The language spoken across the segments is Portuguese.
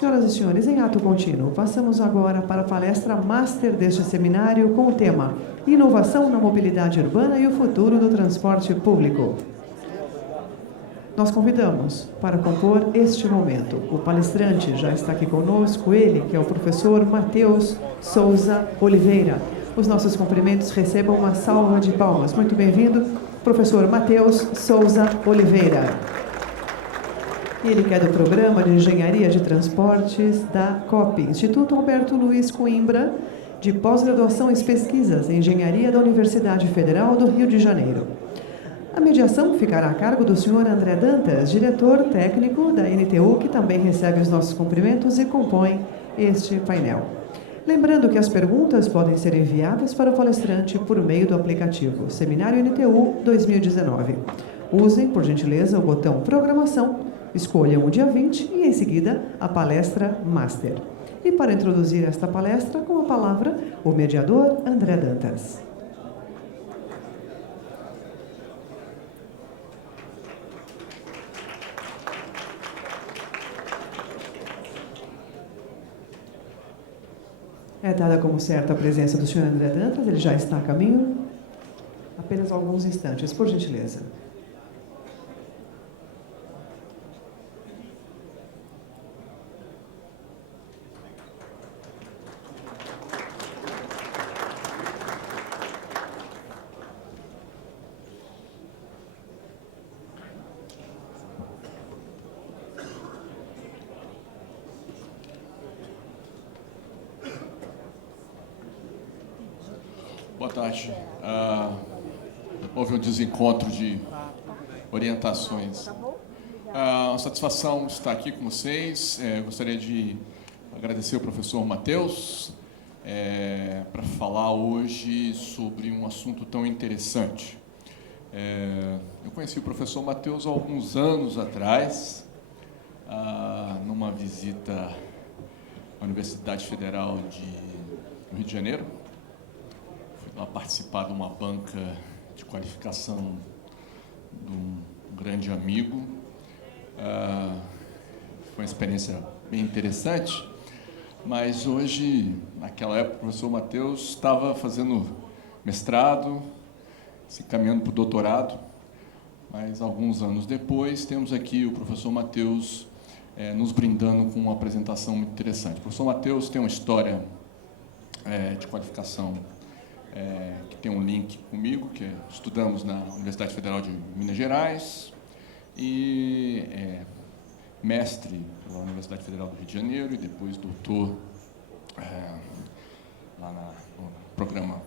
Senhoras e senhores, em ato contínuo, passamos agora para a palestra Master deste seminário com o tema Inovação na Mobilidade Urbana e o Futuro do Transporte Público. Nós convidamos para compor este momento. O palestrante já está aqui conosco, ele que é o professor Matheus Souza Oliveira. Os nossos cumprimentos, recebam uma salva de palmas. Muito bem-vindo, professor Matheus Souza Oliveira. Ele que é do Programa de Engenharia de Transportes da COP, Instituto Alberto Luiz Coimbra, de pós-graduação em pesquisas em Engenharia da Universidade Federal do Rio de Janeiro. A mediação ficará a cargo do senhor André Dantas, diretor técnico da NTU, que também recebe os nossos cumprimentos e compõe este painel. Lembrando que as perguntas podem ser enviadas para o palestrante por meio do aplicativo Seminário NTU 2019. Usem, por gentileza, o botão Programação, escolham o dia 20 e, em seguida, a palestra Master. E para introduzir esta palestra, com a palavra, o mediador André Dantas. É dada como certa a presença do senhor André Dantas, ele já está a caminho. Apenas alguns instantes, por gentileza. Boa tarde. Houve um desencontro de orientações. Uma satisfação estar aqui com vocês. Gostaria de agradecer ao professor Matheus para falar hoje sobre um assunto tão interessante. Eu conheci o professor Matheus há alguns anos atrás, numa visita à Universidade Federal do Rio de Janeiro. A participar de uma banca de qualificação de um grande amigo. Foi uma experiência bem interessante, mas hoje, naquela época, o professor Matheus estava fazendo mestrado, se encaminhando para o doutorado, mas alguns anos depois temos aqui o professor Matheus nos brindando com uma apresentação muito interessante. O professor Matheus tem uma história de qualificação que tem um link comigo, que estudamos na Universidade Federal de Minas Gerais, e mestre pela Universidade Federal do Rio de Janeiro, e depois doutor lá no programa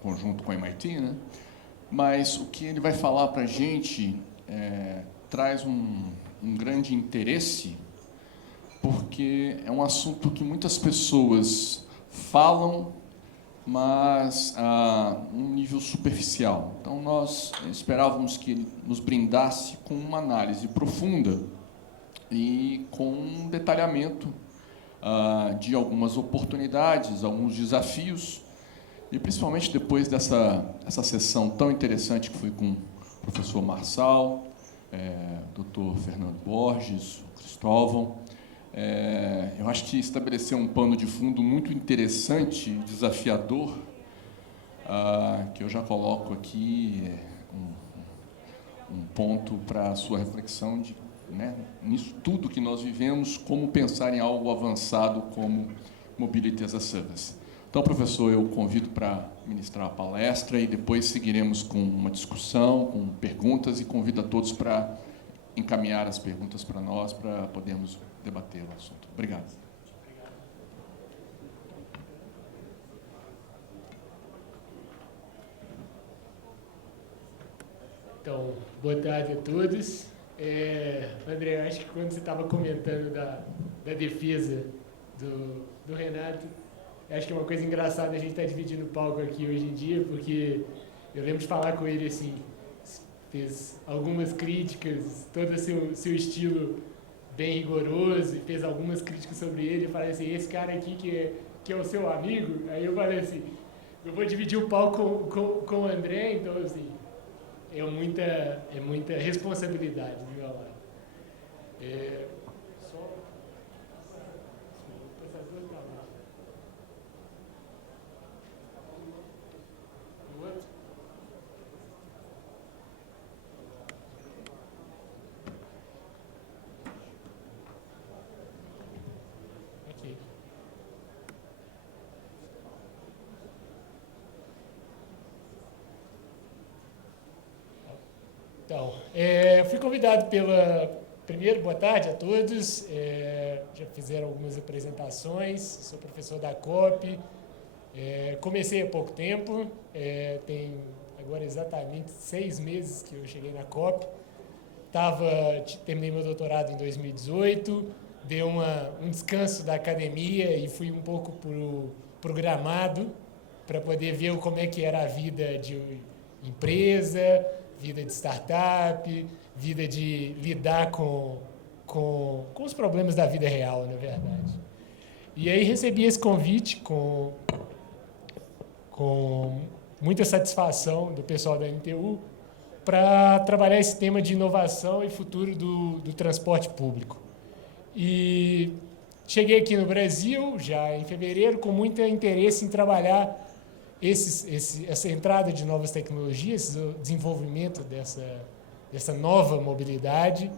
conjunto com a MIT, né? Mas o que ele vai falar para a gente traz um grande interesse, porque é um assunto que muitas pessoas falam, mas um nível superficial. Então, nós esperávamos que ele nos brindasse com uma análise profunda e com um detalhamento de algumas oportunidades, alguns desafios, e principalmente depois dessa sessão tão interessante que foi com o professor Marçal, Dr. Fernando Borges, o Cristóvão. Eu acho que estabeleceu um pano de fundo muito interessante, desafiador, que eu já coloco aqui um ponto para a sua reflexão nisso tudo que nós vivemos, como pensar em algo avançado como Mobility as a Service. Então, professor, eu convido para ministrar a palestra e depois seguiremos com uma discussão, com perguntas, e convido a todos para encaminhar as perguntas para nós, para podermos debater o assunto. Obrigado. Então, boa tarde a todos. André, acho que quando você estava comentando da defesa do Renato, acho que é uma coisa engraçada a gente estar dividindo o palco aqui hoje em dia, porque eu lembro de falar com ele assim, fez algumas críticas, todo o seu estilo bem rigoroso, e fez algumas críticas sobre ele. Eu falei assim, esse cara aqui que é o seu amigo, aí eu falei assim, eu vou dividir o palco com o André, então assim, é muita responsabilidade do meu lado. Então, fui convidado Primeiro, boa tarde a todos. Já fizeram algumas apresentações. Sou professor da COP. Comecei há pouco tempo. Tem agora exatamente 6 meses que eu cheguei na COP. Terminei meu doutorado em 2018. Dei um descanso da academia e fui um pouco pro gramado para poder ver como é que era a vida de empresa, vida de startup, vida de lidar com os problemas da vida real, na verdade. E aí recebi esse convite com muita satisfação do pessoal da NTU para trabalhar esse tema de inovação e futuro do transporte público. E cheguei aqui no Brasil, já em fevereiro, com muito interesse em trabalhar essa entrada de novas tecnologias, o desenvolvimento dessa nova mobilidade,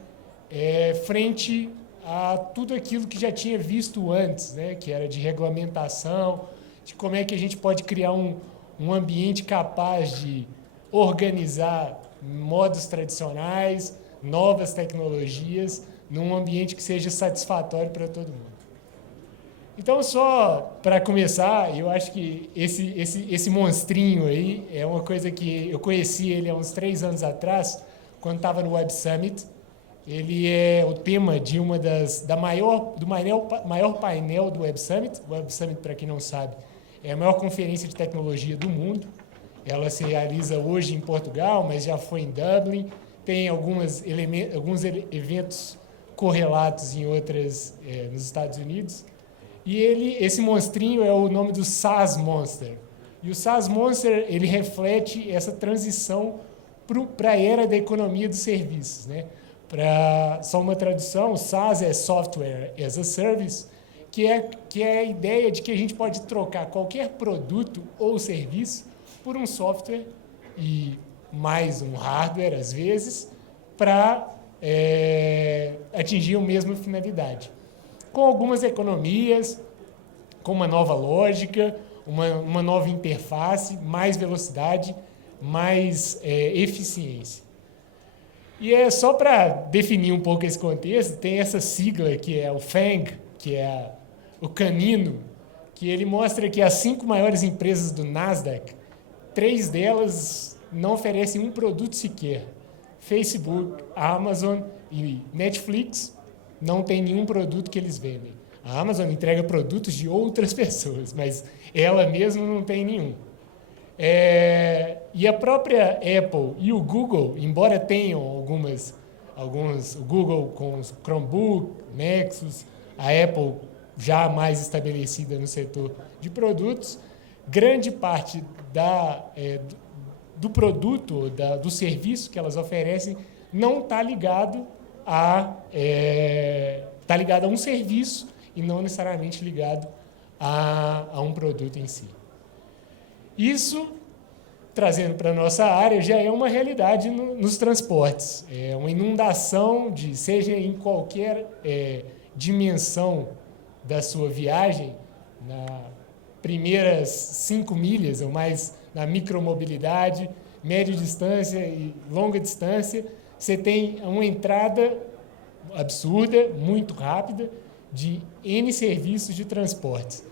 frente a tudo aquilo que já tinha visto antes, né, que era de regulamentação, de como é que a gente pode criar um ambiente capaz de organizar modos tradicionais, novas tecnologias, num ambiente que seja satisfatório para todo mundo. Então, só para começar, eu acho que esse monstrinho aí é uma coisa que eu conheci ele há uns 3 anos atrás, quando estava no Web Summit. Ele é o tema de do maior painel do Web Summit. O Web Summit, para quem não sabe, é a maior conferência de tecnologia do mundo. Ela se realiza hoje em Portugal, mas já foi em Dublin. Tem alguns eventos correlatos em nos Estados Unidos. E esse monstrinho é o nome do SaaS Monster. E o SaaS Monster, ele reflete essa transição para a era da economia dos serviços, né? Só uma tradução, o SaaS é Software as a Service, que é a ideia de que a gente pode trocar qualquer produto ou serviço por um software e mais um hardware, às vezes, para atingir a mesma finalidade. Com algumas economias, com uma nova lógica, uma nova interface, mais velocidade, mais eficiência. E só para definir um pouco esse contexto, tem essa sigla que é o FANG, que é o canino, que ele mostra que as 5 maiores empresas do Nasdaq, 3 delas não oferecem um produto sequer. Facebook, Amazon e Netflix não tem nenhum produto que eles vendem. A Amazon entrega produtos de outras pessoas, mas ela mesma não tem nenhum. E a própria Apple e o Google, embora tenham o Google com os Chromebook, Nexus, a Apple já mais estabelecida no setor de produtos, grande parte do produto, do serviço que elas oferecem, não está ligado a um serviço e não necessariamente ligado a um produto em si. Isso, trazendo para a nossa área, já é uma realidade nos transportes. É uma inundação, seja em qualquer dimensão da sua viagem, nas primeiras 5 milhas, ou mais na micromobilidade, média distância e longa distância, você tem uma entrada absurda, muito rápida, de N serviços de transportes.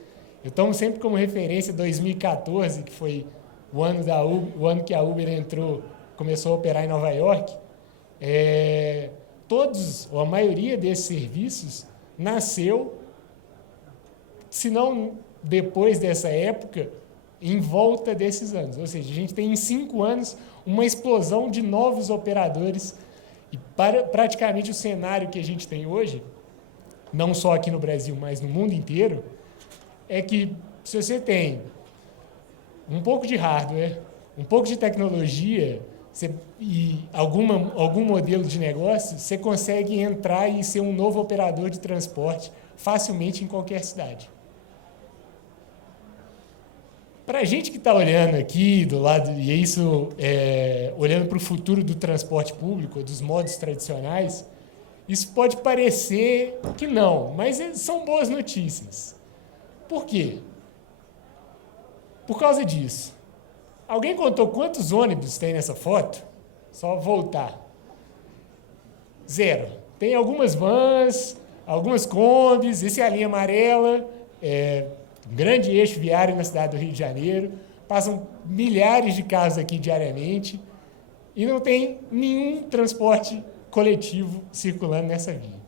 Eu tomo sempre como referência 2014, que foi o ano que a Uber começou a operar em Nova York. Todos, ou a maioria desses serviços, nasceu, se não depois dessa época, em volta desses anos. Ou seja, a gente tem em 5 anos uma explosão de novos operadores e praticamente o cenário que a gente tem hoje, não só aqui no Brasil, mas no mundo inteiro, é que se você tem um pouco de hardware, um pouco de tecnologia e algum modelo de negócio, você consegue entrar e ser um novo operador de transporte facilmente em qualquer cidade. Para a gente que está olhando aqui do lado, e isso olhando para o futuro do transporte público, dos modos tradicionais, isso pode parecer que não, mas são boas notícias. Por quê? Por causa disso. Alguém contou quantos ônibus tem nessa foto? Só voltar. Zero. Tem algumas vans, algumas combis, esse é a linha amarela, um grande eixo viário na cidade do Rio de Janeiro, passam milhares de carros aqui diariamente e não tem nenhum transporte coletivo circulando nessa via.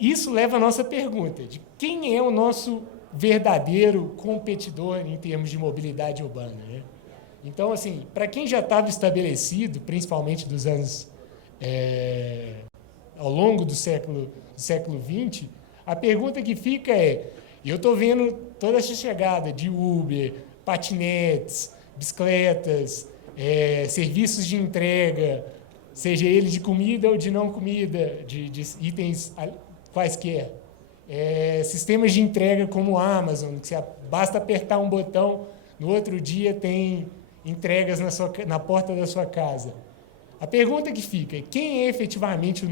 Isso leva à nossa pergunta de quem é o nosso verdadeiro competidor em termos de mobilidade urbana, né? Então, assim, para quem já estava estabelecido, principalmente dos anos ao longo do século XX, a pergunta que fica eu estou vendo toda essa chegada de Uber, patinetes, bicicletas, serviços de entrega, seja ele de comida ou de não comida, de itens quaisquer, sistemas de entrega como o Amazon, que basta apertar um botão, no outro dia tem entregas na porta da sua casa. A pergunta que fica é quem é efetivamente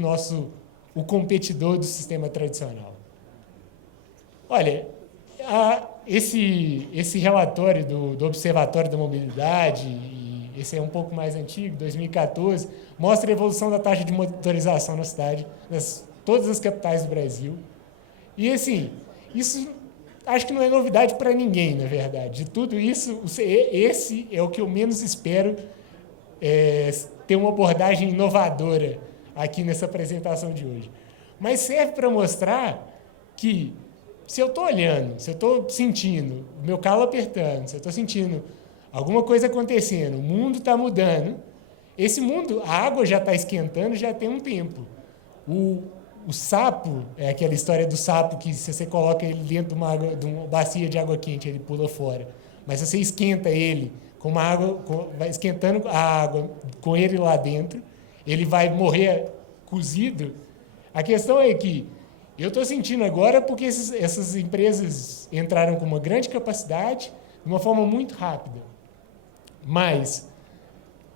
o competidor do sistema tradicional? Olha, esse relatório do Observatório da Mobilidade, e esse é um pouco mais antigo, 2014, mostra a evolução da taxa de motorização na cidade, todas as capitais do Brasil. E, assim, isso acho que não é novidade para ninguém, na verdade. De tudo isso, esse é o que eu menos espero ter uma abordagem inovadora aqui nessa apresentação de hoje. Mas serve para mostrar que, se eu estou olhando, se eu estou sentindo o meu calo apertando, se eu estou sentindo alguma coisa acontecendo, o mundo está mudando, esse mundo, a água já está esquentando já tem um tempo. O sapo, é aquela história do sapo que se você coloca ele dentro de uma bacia de água quente, ele pula fora. Mas se você esquenta ele vai esquentando a água com ele lá dentro, ele vai morrer cozido. A questão é que eu estou sentindo agora porque essas empresas entraram com uma grande capacidade, de uma forma muito rápida. Mas,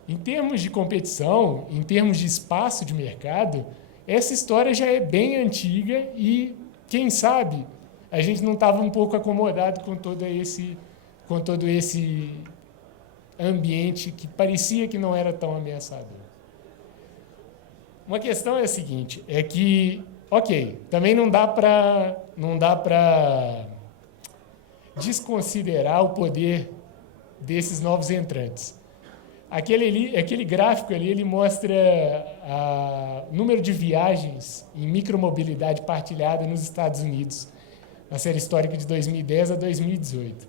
em termos de competição, em termos de espaço de mercado, essa história já é bem antiga e, quem sabe, a gente não estava um pouco acomodado com todo esse ambiente que parecia que não era tão ameaçador. Uma questão é a seguinte, é que, também não dá para desconsiderar o poder desses novos entrantes. Aquele gráfico ali, ele mostra o número de viagens em micromobilidade partilhada nos Estados Unidos, na série histórica de 2010 a 2018.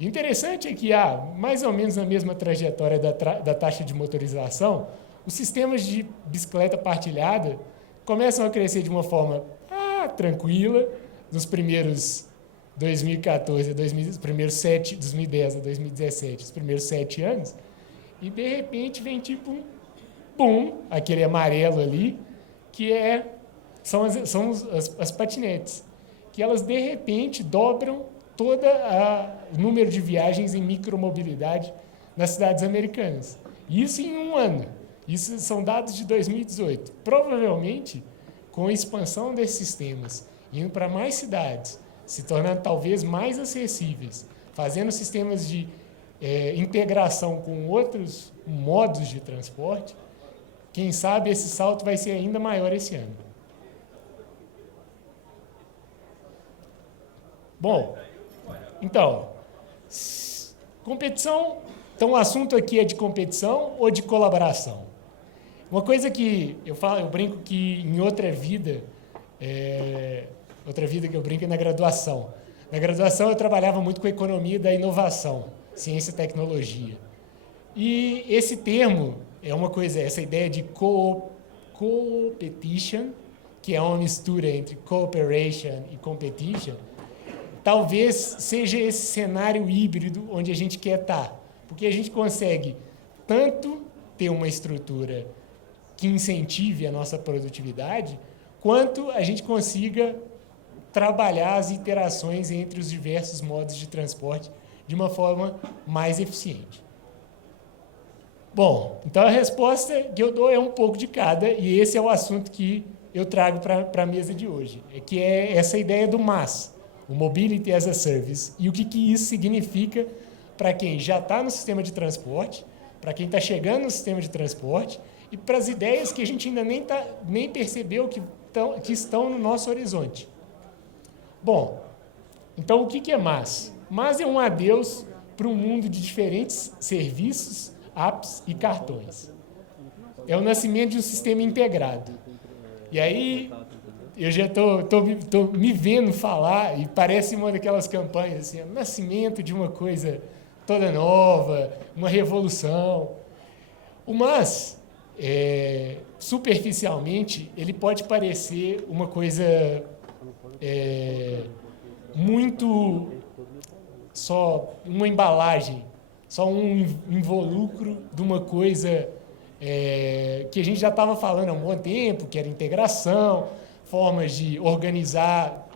O interessante é que mais ou menos na mesma trajetória da taxa de motorização, os sistemas de bicicleta partilhada começam a crescer de uma forma tranquila, nos primeiros 2014 a 2010 a 2017, os primeiros 7 anos, e de repente vem tipo um boom, aquele amarelo ali, que são as patinetes, que elas de repente dobram todo o número de viagens em micromobilidade nas cidades americanas. Isso em um ano. Isso são dados de 2018. Provavelmente, com a expansão desses sistemas, indo para mais cidades, se tornando talvez mais acessíveis, fazendo sistemas de integração com outros modos de transporte, quem sabe esse salto vai ser ainda maior esse ano. Bom, então, competição. Então, o assunto aqui é de competição ou de colaboração? Uma coisa que eu brinco que em outra vida que eu brinco é na graduação. Na graduação eu trabalhava muito com a economia da inovação, ciência e tecnologia. E esse termo é uma coisa, essa ideia de competition, que é uma mistura entre cooperation e competition, talvez seja esse cenário híbrido onde a gente quer estar. Porque a gente consegue tanto ter uma estrutura que incentive a nossa produtividade, quanto a gente consiga trabalhar as interações entre os diversos modos de transporte de uma forma mais eficiente. Bom, então a resposta que eu dou é um pouco de cada, e esse é o assunto que eu trago para a mesa de hoje, que é essa ideia do MaaS, o Mobility as a Service, e o que isso significa para quem já está no sistema de transporte, para quem está chegando no sistema de transporte e para as ideias que a gente ainda nem percebeu que estão no nosso horizonte. Bom, então o que é MaaS? MaaS é um adeus para um mundo de diferentes serviços, apps e cartões. É o nascimento de um sistema integrado. E aí, eu já estou me vendo falar, e parece uma daquelas campanhas, assim, o nascimento de uma coisa toda nova, uma revolução. O MaaS, superficialmente, ele pode parecer uma coisa muito só uma embalagem, só um involucro de uma coisa que a gente já estava falando há um bom tempo, que era integração, formas de organizar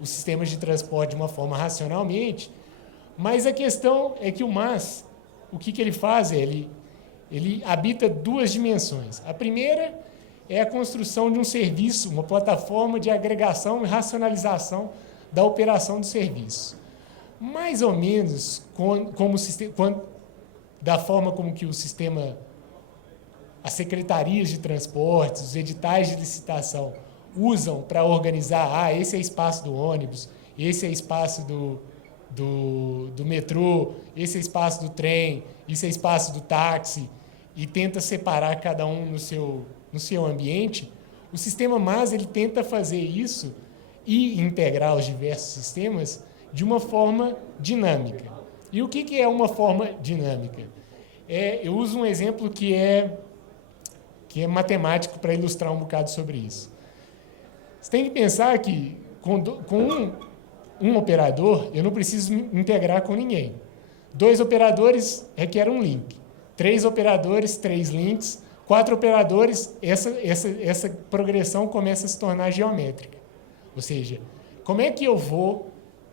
os sistemas de transporte de uma forma racionalmente. Mas a questão é que o MaaS, o que ele faz? Ele habita duas dimensões. A primeira é a construção de um serviço, uma plataforma de agregação e racionalização da operação do serviço. Mais ou menos da forma como que o sistema, as secretarias de transportes, os editais de licitação usam para organizar, esse é espaço do ônibus, esse é espaço do metrô, esse é espaço do trem, esse é espaço do táxi, e tenta separar cada um no seu ambiente. O sistema MaaS ele tenta fazer isso e integrar os diversos sistemas de uma forma dinâmica. E o que é uma forma dinâmica? Eu uso um exemplo que é matemático para ilustrar um bocado sobre isso. Você tem que pensar que com um operador, eu não preciso me integrar com ninguém. 2 operadores requer um link. 3 operadores, 3 links. 4 operadores, essa progressão começa a se tornar geométrica. Ou seja, como é que eu vou,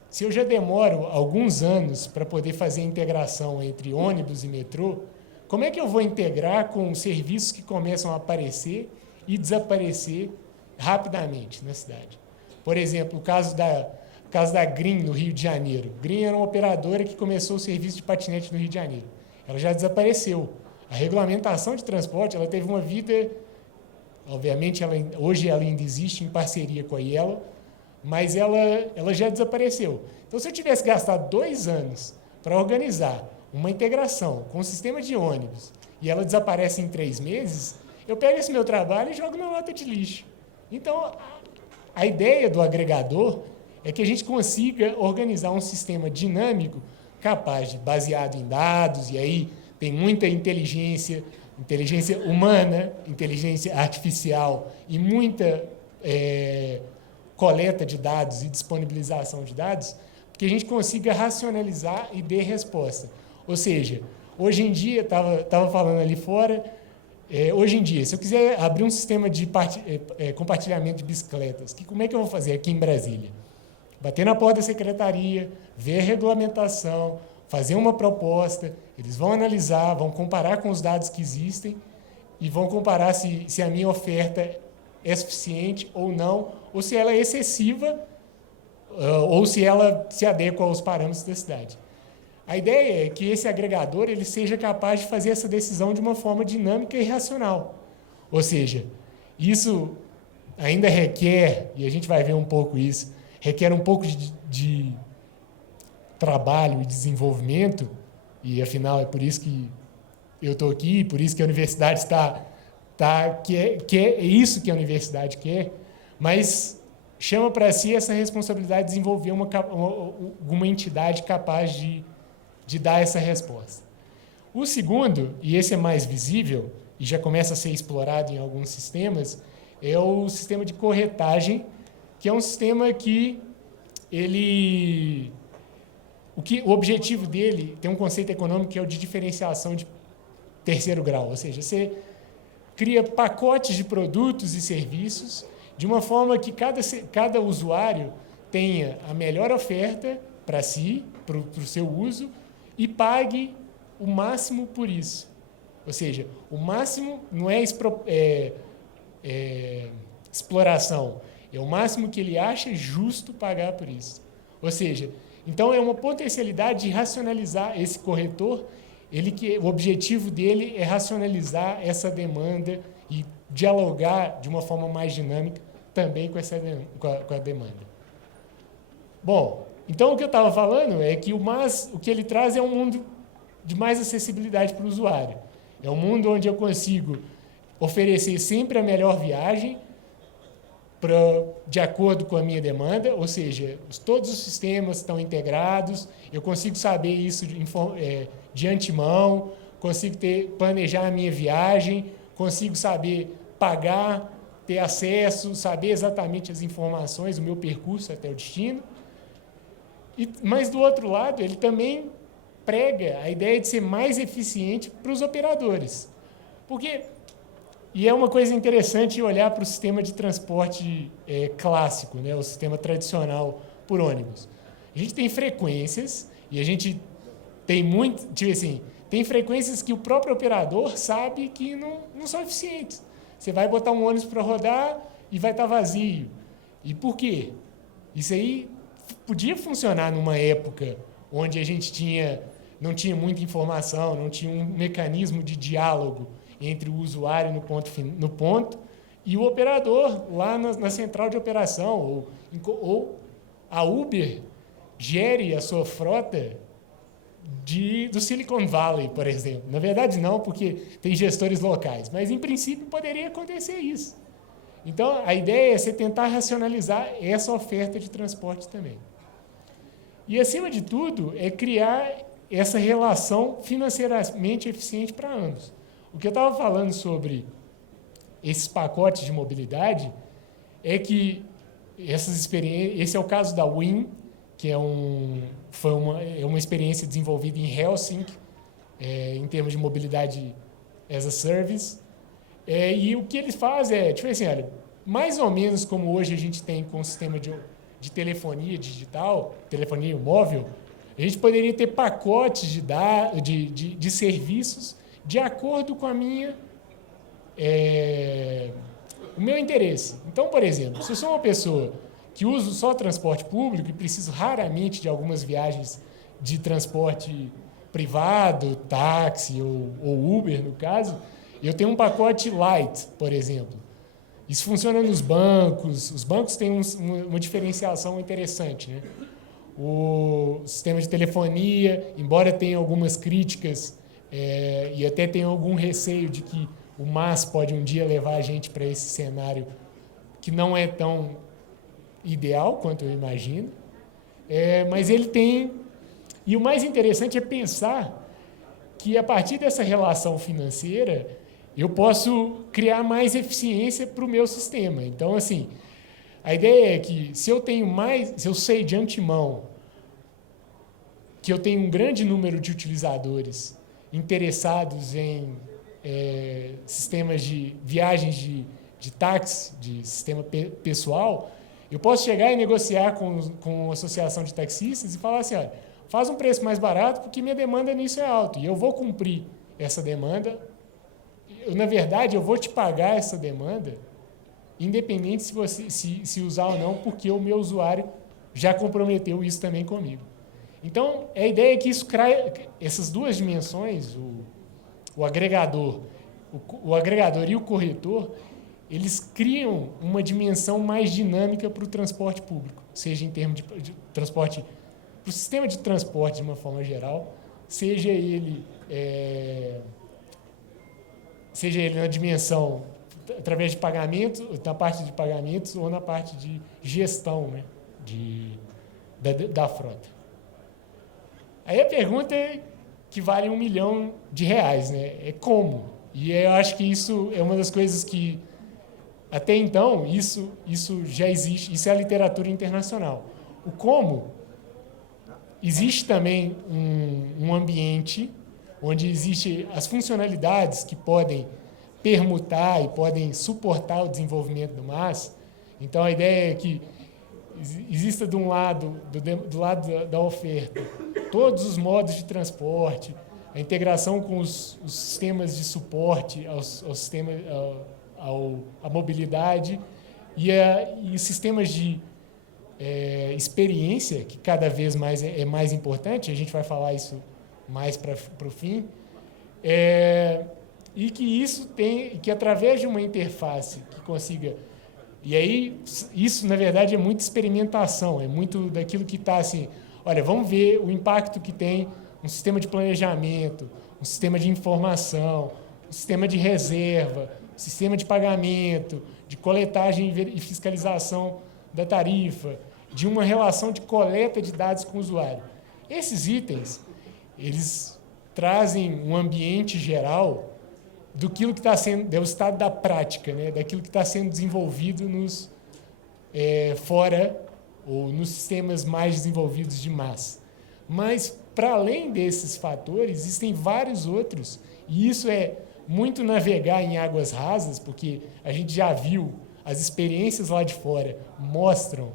se eu já demoro alguns anos para poder fazer a integração entre ônibus e metrô, como é que eu vou integrar com serviços que começam a aparecer e desaparecer rapidamente na cidade? Por exemplo, o caso da Green, no Rio de Janeiro. Green era uma operadora que começou o serviço de patinete no Rio de Janeiro. Ela já desapareceu. A regulamentação de transporte ela teve uma vida, obviamente, hoje ela ainda existe em parceria com a Yellow, mas ela já desapareceu. Então, se eu tivesse gastado 2 anos para organizar uma integração com o sistema de ônibus e ela desaparece em 3 meses, eu pego esse meu trabalho e jogo na lata de lixo. Então, a ideia do agregador é que a gente consiga organizar um sistema dinâmico capaz de, baseado em dados, e aí tem muita inteligência humana, inteligência artificial e muita coleta de dados e disponibilização de dados, que a gente consiga racionalizar e dar resposta. Ou seja, hoje em dia, estava falando ali fora, hoje em dia, se eu quiser abrir um sistema de compartilhamento de bicicletas, como é que eu vou fazer aqui em Brasília? Bater na porta da secretaria, ver a regulamentação, fazer uma proposta, eles vão analisar, vão comparar com os dados que existem e vão comparar se a minha oferta é suficiente ou não, ou se ela é excessiva, ou se ela se adequa aos parâmetros da cidade. A ideia é que esse agregador ele seja capaz de fazer essa decisão de uma forma dinâmica e racional. Ou seja, isso ainda requer, e a gente vai ver um pouco isso, requer um pouco de trabalho e desenvolvimento, e afinal é por isso que eu estou aqui, por isso que a universidade é isso que a universidade quer, mas chama para si essa responsabilidade de desenvolver uma entidade capaz de dar essa resposta. O segundo, e esse é mais visível, e já começa a ser explorado em alguns sistemas, é o sistema de corretagem, que é um sistema que o objetivo dele tem um conceito econômico que é o de diferenciação de terceiro grau, ou seja, você cria pacotes de produtos e serviços de uma forma que cada usuário tenha a melhor oferta para si, para o seu uso, e pague o máximo por isso. Ou seja, o máximo não é exploração, é o máximo que ele acha justo pagar por isso. Ou seja, então é uma potencialidade de racionalizar esse corretor, o objetivo dele é racionalizar essa demanda e dialogar de uma forma mais dinâmica também com a demanda. Bom, então o que eu estava falando é que o que ele traz é um mundo de mais acessibilidade para o usuário. É um mundo onde eu consigo oferecer sempre a melhor viagem de acordo com a minha demanda, ou seja, todos os sistemas estão integrados, eu consigo saber isso de antemão, consigo planejar a minha viagem, consigo saber pagar, ter acesso, saber exatamente as informações, o meu percurso até o destino. Mas, do outro lado, ele também prega a ideia de ser mais eficiente para os operadores. E é uma coisa interessante olhar para o sistema de transporte clássico, né, o sistema tradicional por ônibus. A gente tem frequências, e a gente tem tem frequências que o próprio operador sabe que não são eficientes. Você vai botar um ônibus para rodar e vai estar vazio. E por quê? Isso aí podia funcionar numa época onde a gente não tinha muita informação, não tinha um mecanismo de diálogo entre o usuário no ponto e o operador lá na central de operação, ou a Uber gere a sua frota do Silicon Valley, por exemplo. Na verdade, não, porque tem gestores locais, mas, em princípio, poderia acontecer isso. Então, a ideia é você tentar racionalizar essa oferta de transporte também. E, acima de tudo, é criar essa relação financeiramente eficiente para ambos. O que eu estava falando sobre esses pacotes de mobilidade é que esse é o caso da WIN, que foi uma experiência desenvolvida em Helsinki, em termos de mobilidade as a service. E o que eles fazem é, olha, mais ou menos como hoje a gente tem com o sistema de telefonia digital, telefonia móvel, a gente poderia ter pacotes de serviços de acordo com o meu interesse. Então, por exemplo, se eu sou uma pessoa que uso só transporte público e preciso raramente de algumas viagens de transporte privado, táxi ou Uber, no caso, eu tenho um pacote light, por exemplo. Isso funciona nos bancos. Os bancos têm uma diferenciação interessante, né? O sistema de telefonia, embora tenha algumas críticas e até tenha algum receio de que o MAS pode um dia levar a gente para esse cenário que não é tão ideal quanto eu imagino, mas ele tem... E o mais interessante é pensar que, a partir dessa relação financeira, eu posso criar mais eficiência para o meu sistema. Então, assim, a ideia é que se eu sei de antemão que eu tenho um grande número de utilizadores interessados em sistemas de viagens de táxi, de sistema pessoal, eu posso chegar e negociar com a associação de taxistas e falar assim, olha, faz um preço mais barato porque minha demanda nisso é alta e eu vou cumprir essa demanda. Na verdade, eu vou te pagar essa demanda, independente se você se usar ou não, porque o meu usuário já comprometeu isso também comigo. Então, a ideia é que isso cria essas duas dimensões, o agregador e o corretor, eles criam uma dimensão mais dinâmica para o transporte público, seja em termos de transporte, para o sistema de transporte de uma forma geral, seja ele na dimensão através de pagamentos, na parte de pagamentos ou na parte de gestão, né, da frota. Aí a pergunta é que vale R$1 milhão, né? É como? E eu acho que isso é uma das coisas que, até então, isso já existe, isso é a literatura internacional. O como, existe também um ambiente onde existem as funcionalidades que podem permutar e podem suportar o desenvolvimento do MAS. Então, a ideia é que exista do lado da oferta todos os modos de transporte, a integração com os sistemas de suporte à mobilidade e os sistemas de experiência, que cada vez mais é mais importante, a gente vai falar isso mais para o fim, E que através de uma interface que consiga... E aí, isso, na verdade, é muita experimentação, é muito daquilo que está assim... Olha, vamos ver o impacto que tem um sistema de planejamento, um sistema de informação, um sistema de reserva, um sistema de pagamento, de coletagem e fiscalização da tarifa, de uma relação de coleta de dados com o usuário. Esses itens, eles trazem um ambiente geral do que está sendo, é o estado da prática, né, daquilo que está sendo desenvolvido fora ou nos sistemas mais desenvolvidos de massa. Mas, para além desses fatores, existem vários outros, e isso é muito navegar em águas rasas, porque a gente já viu, as experiências lá de fora mostram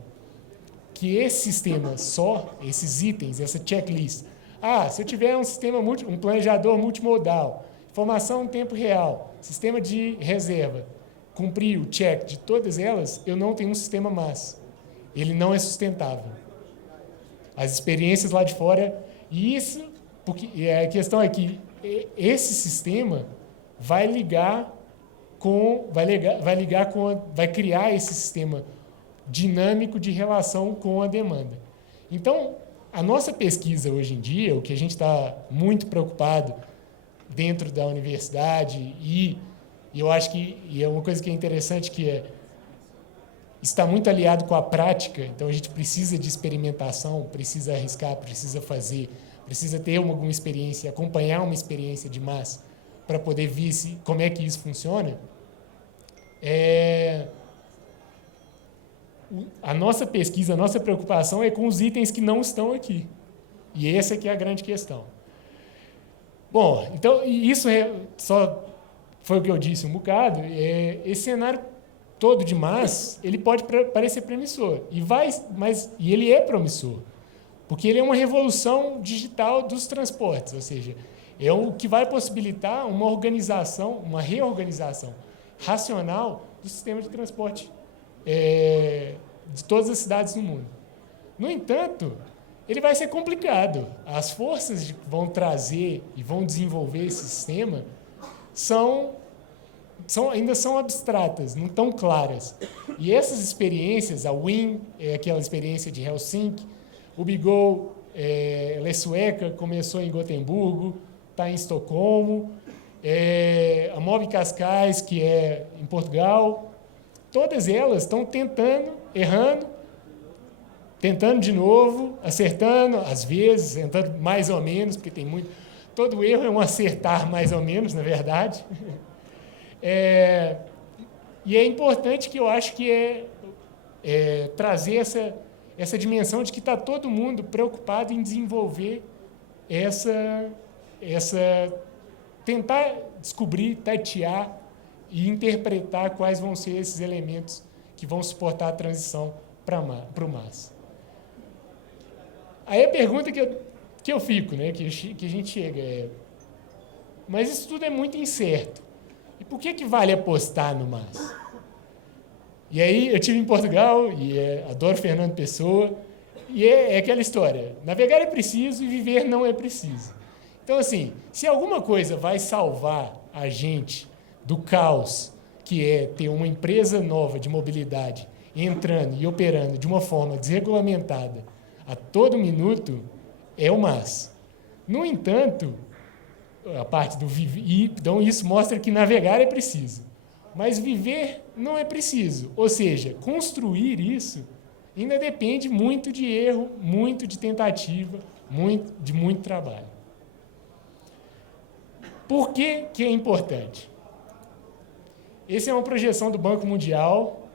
que esse sistema só, esses itens, essa checklist, se eu tiver um sistema, um planejador multimodal, informação em tempo real, sistema de reserva, cumprir o check de todas elas, eu não tenho um sistema massa. Ele não é sustentável. As experiências lá de fora, e isso, porque a questão é que esse sistema vai criar esse sistema dinâmico de relação com a demanda. Então, a nossa pesquisa hoje em dia, o que a gente está muito preocupado dentro da universidade, e eu acho que é uma coisa que é interessante, que está muito aliado com a prática, então a gente precisa de experimentação, precisa arriscar, precisa fazer, precisa ter alguma experiência, acompanhar uma experiência de massa para poder ver como é que isso funciona. A nossa pesquisa, a nossa preocupação é com os itens que não estão aqui. E essa que é a grande questão. Bom, então, isso só foi o que eu disse um bocado. Esse cenário todo de massa, ele pode parecer promissor. E ele é promissor. Porque ele é uma revolução digital dos transportes, ou seja, é o que vai possibilitar uma reorganização racional do sistema de transporte de todas as cidades do mundo. No entanto, ele vai ser complicado. As forças que vão trazer e vão desenvolver esse sistema ainda são abstratas, não tão claras. E essas experiências, a WIN é aquela experiência de Helsinki, o BeGo, ela é sueca, começou em Gotemburgo, está em Estocolmo, a Mob Cascais, que é em Portugal, todas elas estão tentando, errando, tentando de novo, acertando, às vezes, tentando mais ou menos, porque tem muito... Todo erro é um acertar mais ou menos, na verdade. E é importante que eu acho que trazer essa dimensão de que está todo mundo preocupado em desenvolver tentar descobrir, tatear e interpretar quais vão ser esses elementos que vão suportar a transição para o MAS. Aí a pergunta que eu fico, né, que a gente chega mas isso tudo é muito incerto. E por que vale apostar no MAS? E aí eu estive em Portugal, e adoro Fernando Pessoa, e é aquela história, navegar é preciso e viver não é preciso. Então, assim, se alguma coisa vai salvar a gente do caos, que é ter uma empresa nova de mobilidade entrando e operando de uma forma desregulamentada a todo minuto, é o MAS. No entanto, a parte do viver, então isso mostra que navegar é preciso, mas viver não é preciso. Ou seja, construir isso ainda depende muito de erro, muito de tentativa, de muito trabalho. Por que é importante? Essa é uma projeção do Banco Mundial,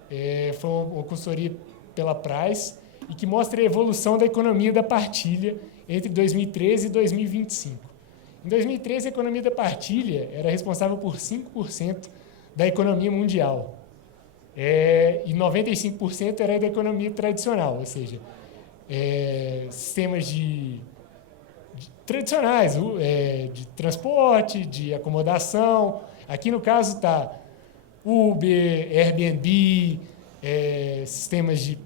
foi uma consultoria pela Price, e que mostra a evolução da economia da partilha entre 2013 e 2025. Em 2013, a economia da partilha era responsável por 5% da economia mundial. E 95% era da economia tradicional, ou seja, sistemas tradicionais, de transporte, de acomodação. Aqui, no caso, está Uber, Airbnb, sistemas de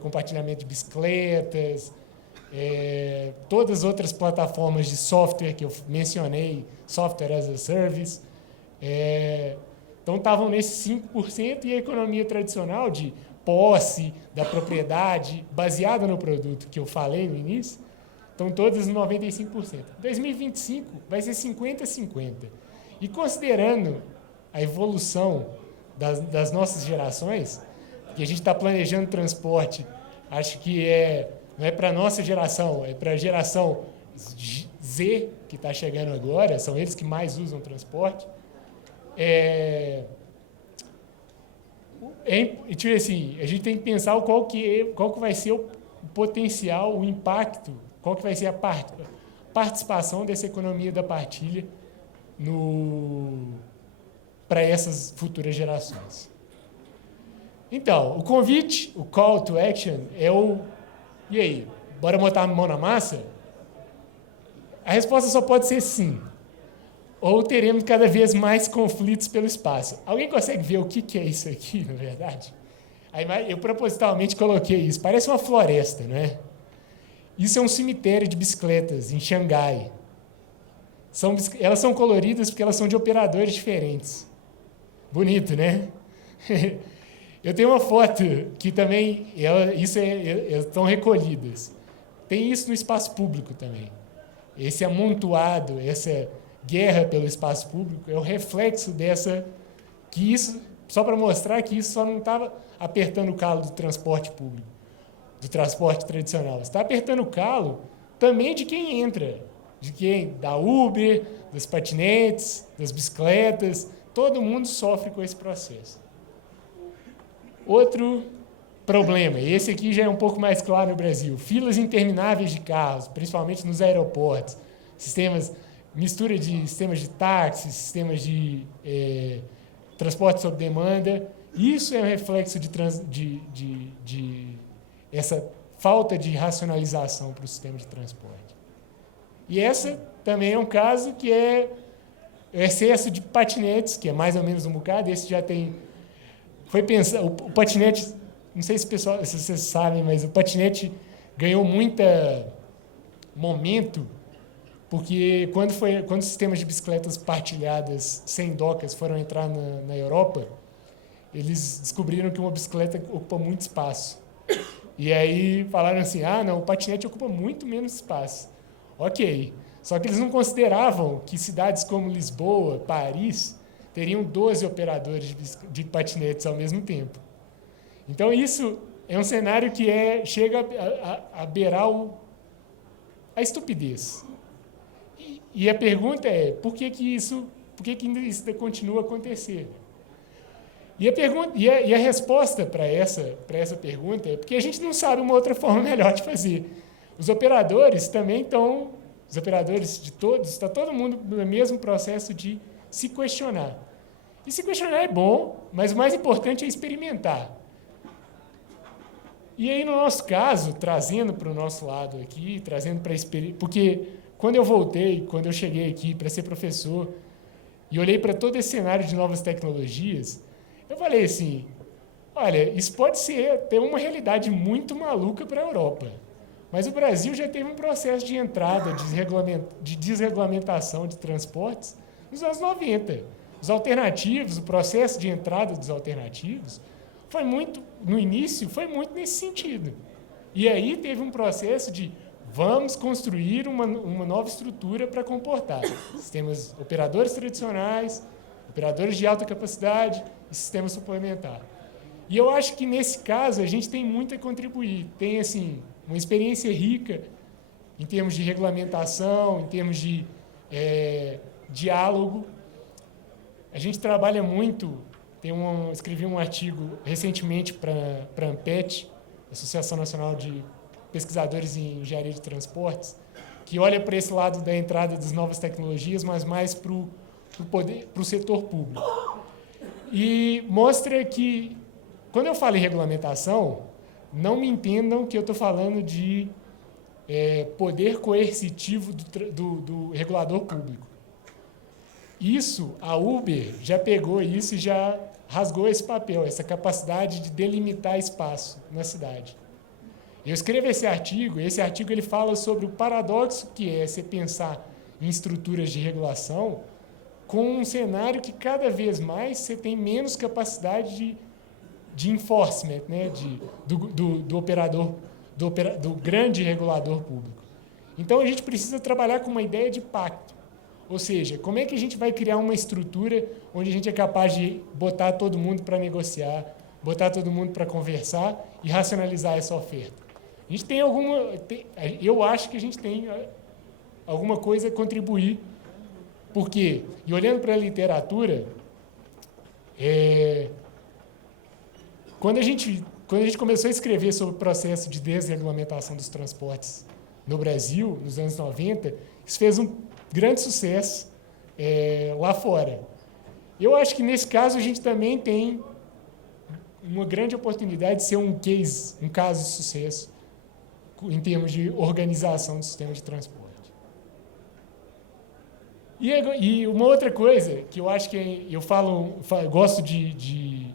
compartilhamento de bicicletas, todas as outras plataformas de software que eu mencionei, software as a service, então estavam nesse 5%, e a economia tradicional de posse da propriedade, baseada no produto que eu falei no início, estão todas no 95%. 2025 vai ser 50-50. E considerando a evolução das nossas gerações, que a gente está planejando transporte, acho que não é para a nossa geração, é para a geração Z, que está chegando agora, são eles que mais usam transporte. Tipo assim, a gente tem que pensar qual que vai ser o potencial, o impacto, qual que vai ser a participação dessa economia da partilha para essas futuras gerações. Então, o convite, o call to action, e aí, bora botar a mão na massa? A resposta só pode ser sim. Ou teremos cada vez mais conflitos pelo espaço. Alguém consegue ver o que é isso aqui, na verdade? Aí, eu propositalmente coloquei isso. Parece uma floresta, não é? Isso é um cemitério de bicicletas em Xangai. Elas são coloridas porque elas são de operadores diferentes. Bonito, né? Eu tenho uma foto que também estão recolhidas. Tem isso no espaço público também. Esse amontoado, essa guerra pelo espaço público é o reflexo só para mostrar que isso só não estava apertando o calo do transporte público, do transporte tradicional. Está apertando o calo também de quem entra, da Uber, dos patinetes, das bicicletas, todo mundo sofre com esse processo. Outro problema, e esse aqui já é um pouco mais claro no Brasil, filas intermináveis de carros, principalmente nos aeroportos, mistura de sistemas de táxi, sistemas de transporte sob demanda. Isso é um reflexo de essa falta de racionalização para o sistema de transporte. E essa também é um caso que é o excesso de patinetes, que é mais ou menos um bocado. Esse já tem... Foi pensar, o patinete, não sei se vocês sabem, mas o patinete ganhou muito momento, porque quando os sistemas de bicicletas partilhadas sem docas foram entrar na Europa, eles descobriram que uma bicicleta ocupa muito espaço. E aí falaram assim, não, o patinete ocupa muito menos espaço. Ok, só que eles não consideravam que cidades como Lisboa, Paris, teriam 12 operadores de patinetes ao mesmo tempo. Então, isso é um cenário que chega a beirar a estupidez. E a pergunta é, por que ainda isso continua a acontecer? E a resposta para essa pergunta é porque a gente não sabe uma outra forma melhor de fazer. Os operadores também estão, os operadores de todos, está todo mundo no mesmo processo de se questionar. E se questionar é bom, mas o mais importante é experimentar. E aí, no nosso caso, trazendo para o nosso lado aqui, trazendo para a experiência, porque quando eu cheguei aqui para ser professor e olhei para todo esse cenário de novas tecnologias, eu falei assim, olha, isso pode ter uma realidade muito maluca para a Europa, mas o Brasil já teve um processo de entrada, de desregulamentação de transportes nos anos 90. Os alternativos, o processo de entrada dos alternativos, no início, foi muito nesse sentido. E aí teve um processo de vamos construir uma nova estrutura para comportar sistemas operadores tradicionais, operadores de alta capacidade e sistema suplementar. E eu acho que, nesse caso, a gente tem muito a contribuir. Tem, assim, uma experiência rica em termos de regulamentação, em termos de diálogo. A gente trabalha muito, escrevi um artigo recentemente para a ANPET, Associação Nacional de Pesquisadores em Engenharia de Transportes, que olha para esse lado da entrada das novas tecnologias, mas mais para o setor público. E mostra que, quando eu falo em regulamentação, não me entendam que eu estou falando de poder coercitivo do regulador público. Isso, a Uber já pegou isso e já rasgou esse papel, essa capacidade de delimitar espaço na cidade. Eu escrevo esse artigo ele fala sobre o paradoxo que é você pensar em estruturas de regulação com um cenário que cada vez mais você tem menos capacidade de enforcement, né? do operador, do grande regulador público. Então, a gente precisa trabalhar com uma ideia de pacto. Ou seja, como é que a gente vai criar uma estrutura onde a gente é capaz de botar todo mundo para negociar, botar todo mundo para conversar e racionalizar essa oferta? A gente tem eu acho que a gente tem alguma coisa a contribuir, porque, e olhando para a literatura, quando a gente começou a escrever sobre o processo de desregulamentação dos transportes no Brasil, nos anos 90, isso fez um grande sucesso lá fora. Eu acho que, nesse caso, a gente também tem uma grande oportunidade de ser um caso de sucesso em termos de organização do sistema de transporte. E uma outra coisa que eu acho que eu gosto de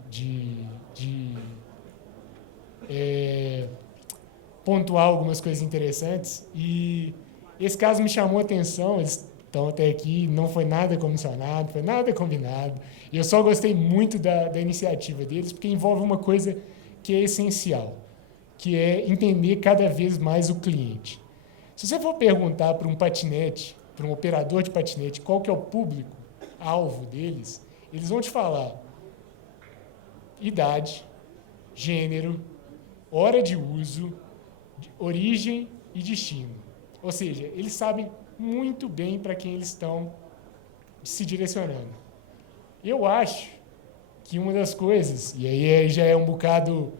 pontuar algumas coisas interessantes, e esse caso me chamou a atenção. Eles estão até aqui, não foi nada comissionado, foi nada combinado, e eu só gostei muito da iniciativa deles, porque envolve uma coisa que é essencial, que é entender cada vez mais o cliente. Se você for perguntar para um patinete, para um operador de patinete, qual que é o público-alvo deles, eles vão te falar idade, gênero, hora de uso, origem e destino. Ou seja, eles sabem muito bem para quem eles estão se direcionando. Eu acho que uma das coisas, e aí já é um bocado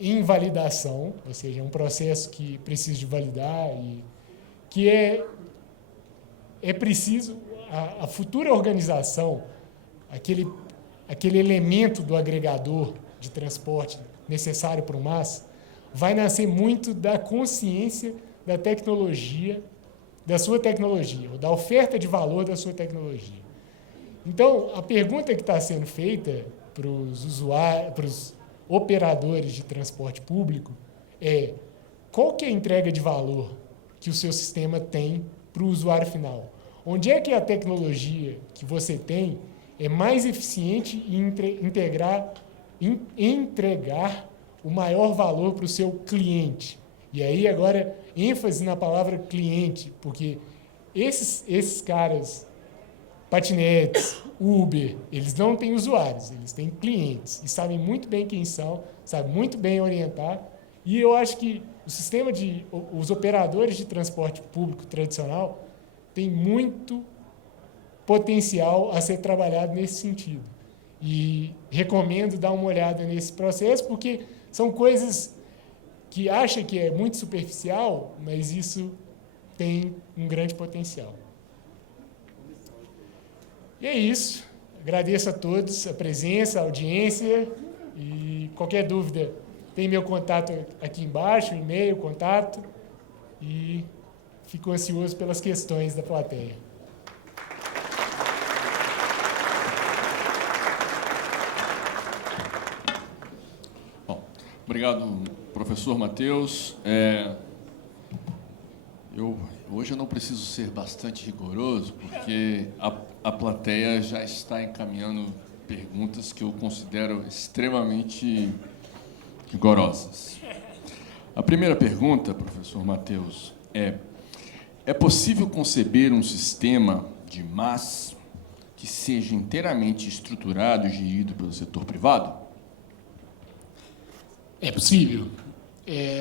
invalidação, ou seja, é um processo que precisa de validar, e que é preciso a futura organização, aquele elemento do agregador de transporte necessário para o MAS, vai nascer muito da consciência da tecnologia, da sua tecnologia, ou da oferta de valor da sua tecnologia. Então, a pergunta que está sendo feita para os usuários, para os operadores de transporte público é: qual que é a entrega de valor que o seu sistema tem para o usuário final? Onde é que a tecnologia que você tem é mais eficiente em entregar o maior valor para o seu cliente? E aí, agora, ênfase na palavra cliente, porque esses caras, patinetes, Uber, eles não têm usuários, eles têm clientes, e sabem muito bem quem são, sabem muito bem orientar, e eu acho que os operadores de transporte público tradicional têm muito potencial a ser trabalhado nesse sentido. E recomendo dar uma olhada nesse processo, porque são coisas que acha que é muito superficial, mas isso tem um grande potencial. E é isso. Agradeço a todos a presença, a audiência, e qualquer dúvida, tem meu contato aqui embaixo, e-mail, contato, e fico ansioso pelas questões da plateia. Bom, obrigado, professor Matheus. Hoje eu não preciso ser bastante rigoroso, porque a plateia já está encaminhando perguntas que eu considero extremamente rigorosas. A primeira pergunta, professor Matheus, é possível conceber um sistema de MAS que seja inteiramente estruturado e gerido pelo setor privado? É possível.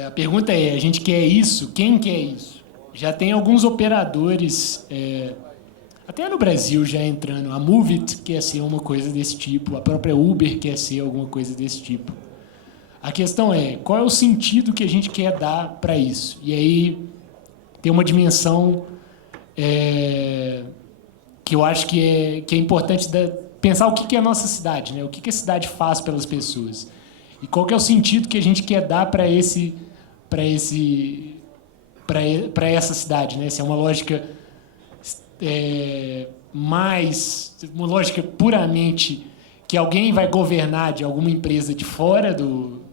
A pergunta é: a gente quer isso? Quem quer isso? Já tem alguns operadores, até no Brasil já entrando. A Movit quer ser uma coisa desse tipo, a própria Uber quer ser alguma coisa desse tipo. A questão é: qual é o sentido que a gente quer dar para isso? E aí tem uma dimensão que eu acho que é importante pensar o que é a nossa cidade, né? O que a cidade faz pelas pessoas. E qual que é o sentido que a gente quer dar para essa cidade, né? Se é uma lógica uma lógica puramente que alguém vai governar de alguma empresa de fora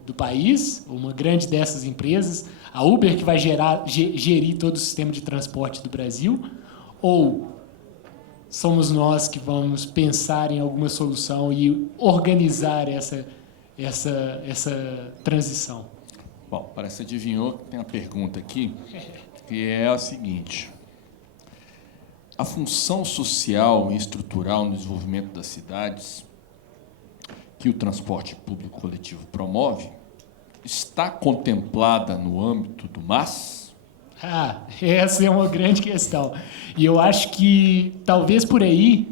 do país, uma grande dessas empresas, a Uber que vai gerir todo o sistema de transporte do Brasil, ou somos nós que vamos pensar em alguma solução e organizar essa transição? Bom, parece que adivinhou que tem uma pergunta aqui, que é a seguinte: a função social e estrutural no desenvolvimento das cidades que o transporte público coletivo promove está contemplada no âmbito do MAS? Essa é uma grande questão. E eu acho que, talvez por aí,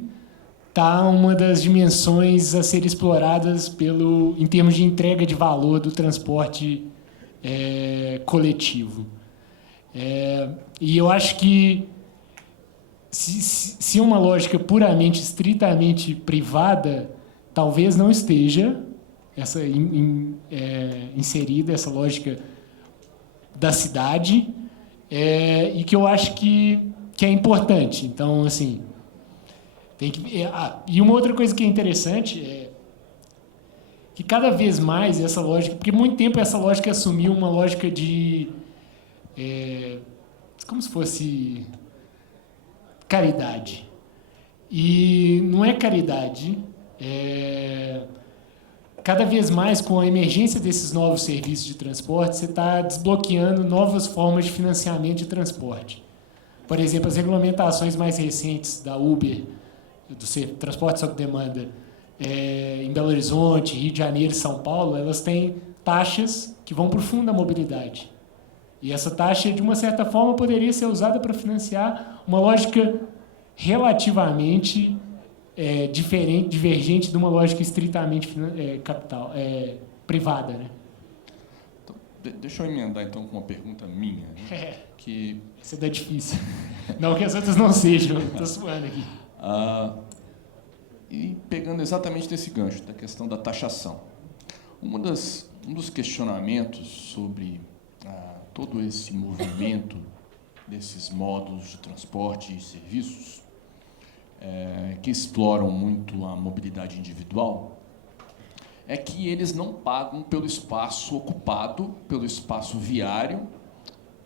está uma das dimensões a ser exploradas em termos de entrega de valor do transporte coletivo. E eu acho que, se uma lógica puramente, estritamente privada, talvez não esteja inserida essa lógica da cidade, e que eu acho que é importante. Então, assim, tem que... e uma outra coisa que é interessante é que cada vez mais essa lógica... Porque muito tempo essa lógica assumiu uma lógica de... como se fosse caridade. E não é caridade. Cada vez mais, com a emergência desses novos serviços de transporte, você está desbloqueando novas formas de financiamento de transporte. Por exemplo, as regulamentações mais recentes da Uber, do transporte sob demanda, em Belo Horizonte, Rio de Janeiro e São Paulo, elas têm taxas que vão para o fundo da mobilidade. E essa taxa, de uma certa forma, poderia ser usada para financiar uma lógica relativamente diferente, divergente de uma lógica estritamente privada, né? Então, deixa eu emendar, então, com uma pergunta minha. Né? Essa é difícil. Não que as outras não sejam, estou suando aqui. E pegando exatamente nesse gancho, da questão da taxação. Um dos questionamentos sobre todo esse movimento desses modos de transporte e serviços que exploram muito a mobilidade individual, é que eles não pagam pelo espaço ocupado, pelo espaço viário,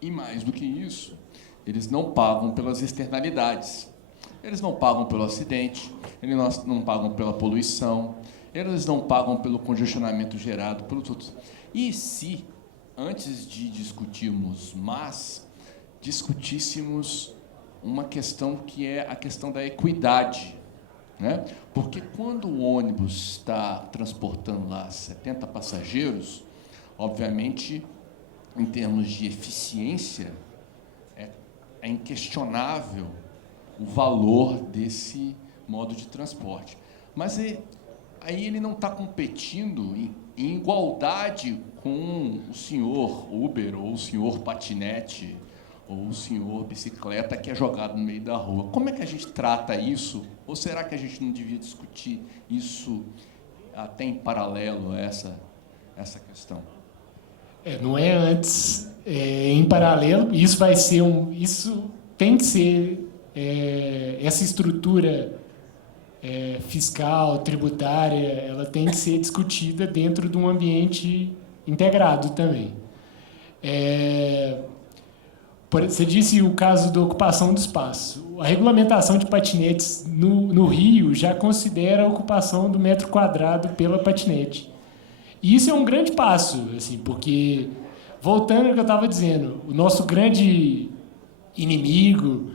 e mais do que isso, eles não pagam pelas externalidades. Eles não pagam pelo acidente, eles não pagam pela poluição, eles não pagam pelo congestionamento gerado pelos outros. E se, antes de discutirmos discutíssemos uma questão que é a questão da equidade, né? Porque quando o ônibus está transportando lá 70 passageiros, obviamente, em termos de eficiência, é inquestionável o valor desse modo de transporte. Mas aí ele não está competindo em igualdade com o senhor Uber, ou o senhor patinete, ou o senhor bicicleta que é jogado no meio da rua. Como é que a gente trata isso? Ou será que a gente não devia discutir isso até em paralelo a essa questão? Não é antes, em paralelo. Isso tem que ser essa estrutura fiscal, tributária, ela tem que ser discutida dentro de um ambiente integrado também. Você disse o caso da ocupação do espaço. A regulamentação de patinetes no Rio já considera a ocupação do metro quadrado pela patinete. E isso é um grande passo, assim, porque, voltando ao que eu estava dizendo, o nosso grande inimigo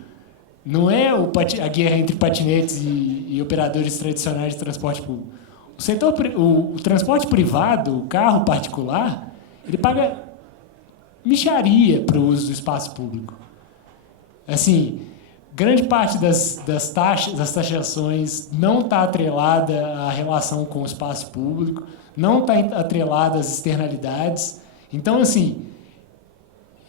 não é a guerra entre patinetes e operadores tradicionais de transporte público. O transporte privado, o carro particular, ele paga mixaria para o uso do espaço público. Assim, grande parte das taxações não está atrelada à relação com o espaço público, não está atrelada às externalidades. Então, assim,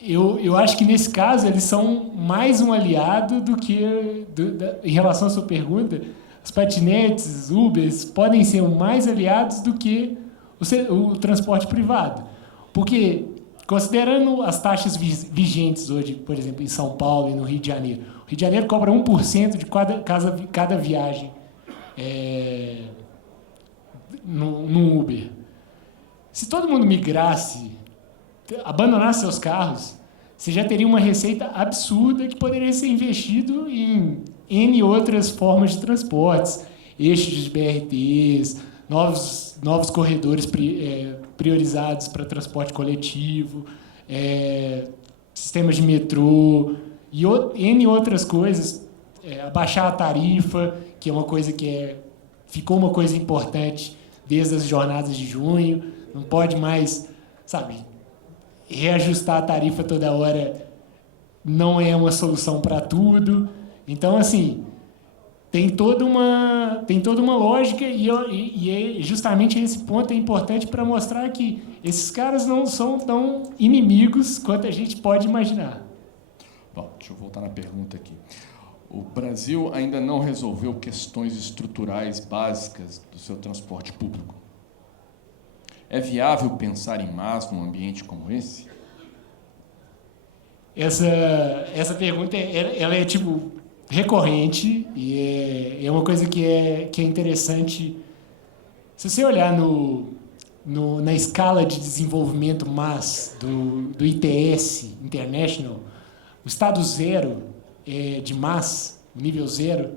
eu acho que, nesse caso, eles são mais um aliado do que... em relação à sua pergunta, os patinetes, os Ubers, podem ser mais aliados do que o transporte privado. Porque, considerando as taxas vigentes hoje, por exemplo, em São Paulo e no Rio de Janeiro, o Rio de Janeiro cobra 1% de cada viagem no Uber. se todo mundo migrasse, abandonasse seus carros, você já teria uma receita absurda que poderia ser investido em N outras formas de transportes, eixos de BRTs, novos corredores priorizados para transporte coletivo, sistemas de metrô e N outras coisas, abaixar a tarifa, que é uma coisa ficou uma coisa importante desde as jornadas de junho, não pode mais, sabe, reajustar a tarifa toda hora não é uma solução para tudo. Então, assim, tem toda uma lógica e justamente esse ponto é importante para mostrar que esses caras não são tão inimigos quanto a gente pode imaginar. Bom, deixa eu voltar na pergunta aqui. O Brasil ainda não resolveu questões estruturais básicas do seu transporte público. É viável pensar em MAS num ambiente como esse? Essa pergunta ela é tipo recorrente e é uma coisa que é interessante. Se você olhar na escala de desenvolvimento MAS do ITS International, o estado zero de MAS, o nível zero,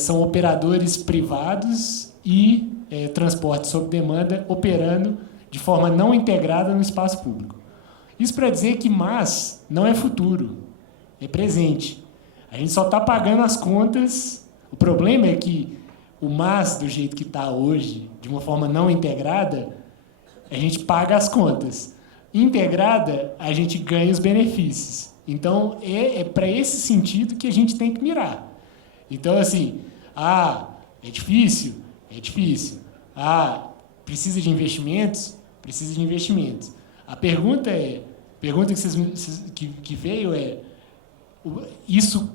são operadores privados e transporte sob demanda operando de forma não integrada no espaço público. Isso para dizer que MAS não é futuro, é presente. A gente só está pagando as contas. O problema é que o MAS, do jeito que está hoje, de uma forma não integrada, a gente paga as contas. Integrada, a gente ganha os benefícios. Então, é para esse sentido que a gente tem que mirar. Então, assim, é difícil? É difícil. Precisa de investimentos? Precisa de investimentos. A pergunta que veio é: isso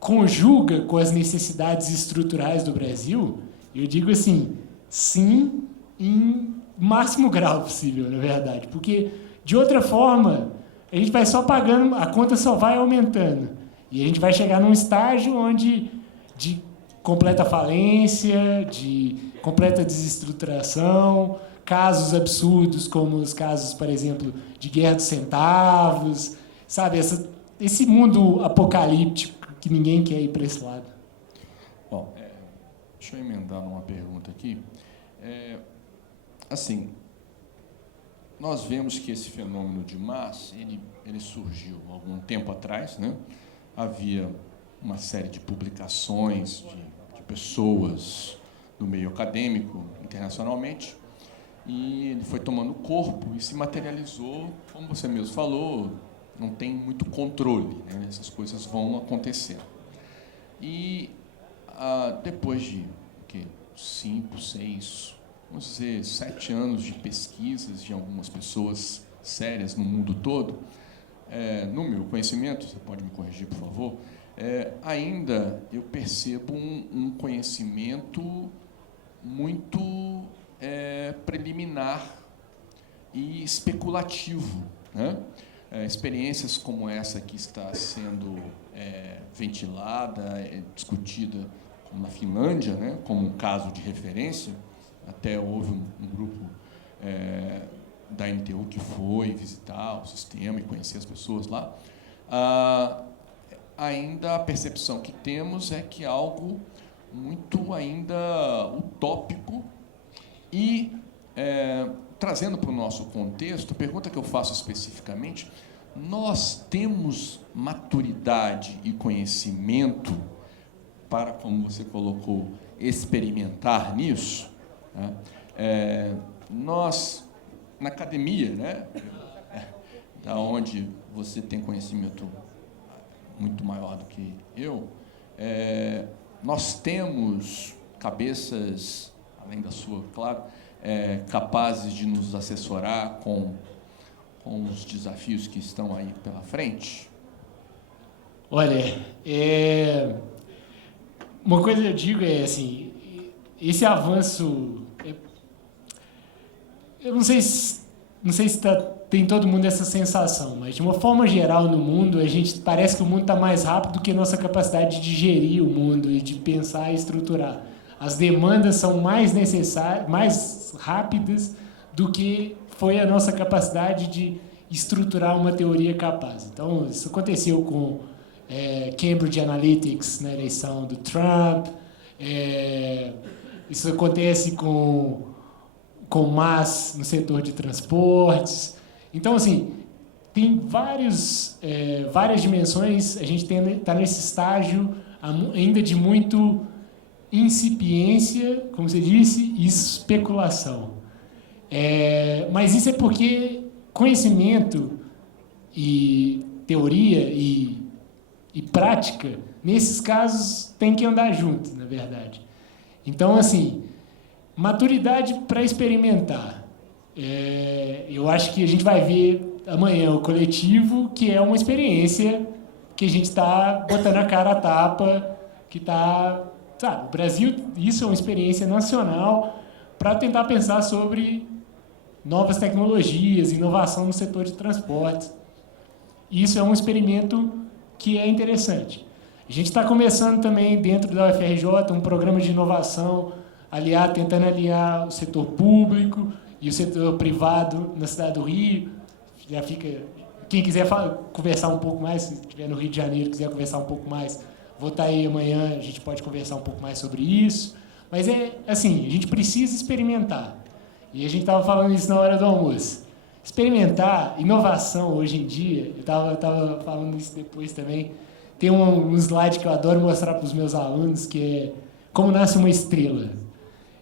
conjuga com as necessidades estruturais do Brasil? Eu digo assim, sim, em máximo grau possível, na verdade. Porque, de outra forma, a gente vai só pagando, a conta só vai aumentando. E a gente vai chegar num estágio onde de completa falência, de completa desestruturação, casos absurdos, como os casos, por exemplo, de guerra dos centavos, sabe? Esse mundo apocalíptico que ninguém quer ir para esse lado. Bom, deixa eu emendar numa pergunta aqui. Assim, nós vemos que esse fenômeno de MAS, ele surgiu há algum tempo atrás, né? Havia uma série de publicações de pessoas do meio acadêmico internacionalmente, e ele foi tomando corpo e se materializou, como você mesmo falou, não tem muito controle, né? Essas coisas vão acontecendo. E depois de 5, 6, vamos dizer, 7 anos de pesquisas de algumas pessoas sérias no mundo todo, no meu conhecimento, você pode me corrigir, por favor, ainda eu percebo um conhecimento muito preliminar e especulativo, né? Experiências como essa que está sendo ventilada, discutida na Finlândia, né, como um caso de referência. Até houve um grupo da NTU que foi visitar o sistema e conhecer as pessoas lá. Ainda a percepção que temos é que algo muito ainda utópico e, trazendo para o nosso contexto, a pergunta que eu faço especificamente: nós temos maturidade e conhecimento para, como você colocou, experimentar nisso? Nós, na academia, né, da onde você tem conhecimento muito maior do que eu, nós temos cabeças, além da sua, claro, capazes de nos assessorar com os desafios que estão aí pela frente? Olha, uma coisa eu digo assim, esse avanço, eu não sei se tem todo mundo essa sensação, mas de uma forma geral no mundo, parece que o mundo está mais rápido do que a nossa capacidade de gerir o mundo e de pensar e estruturar. As demandas são mais necessárias, mais rápidas do que foi a nossa capacidade de estruturar uma teoria capaz. Então, isso aconteceu com Cambridge Analytics na eleição do Trump, isso acontece com MAS no setor de transportes. Então, assim, tem várias dimensões. A gente está nesse estágio ainda de muito incipiência, como você disse, e especulação. Mas isso é porque conhecimento e teoria e prática, nesses casos, tem que andar junto, na verdade. Então, assim, maturidade para experimentar. Eu acho que a gente vai ver amanhã o coletivo, que é uma experiência que a gente está botando a cara a tapa, que está... Sabe, o Brasil, isso é uma experiência nacional para tentar pensar sobre novas tecnologias, inovação no setor de transportes. Isso é um experimento que é interessante. A gente está começando também, dentro da UFRJ, um programa de inovação, tentando aliar o setor público e o setor privado na cidade do Rio. Já fica... Quem quiser conversar um pouco mais, se estiver no Rio de Janeiro, quiser conversar um pouco mais, vou estar aí amanhã, a gente pode conversar um pouco mais sobre isso. Mas assim, a gente precisa experimentar. E a gente estava falando isso na hora do almoço. Experimentar, inovação hoje em dia, eu estava falando isso depois também, tem um slide que eu adoro mostrar para os meus alunos, que é como nasce uma estrela.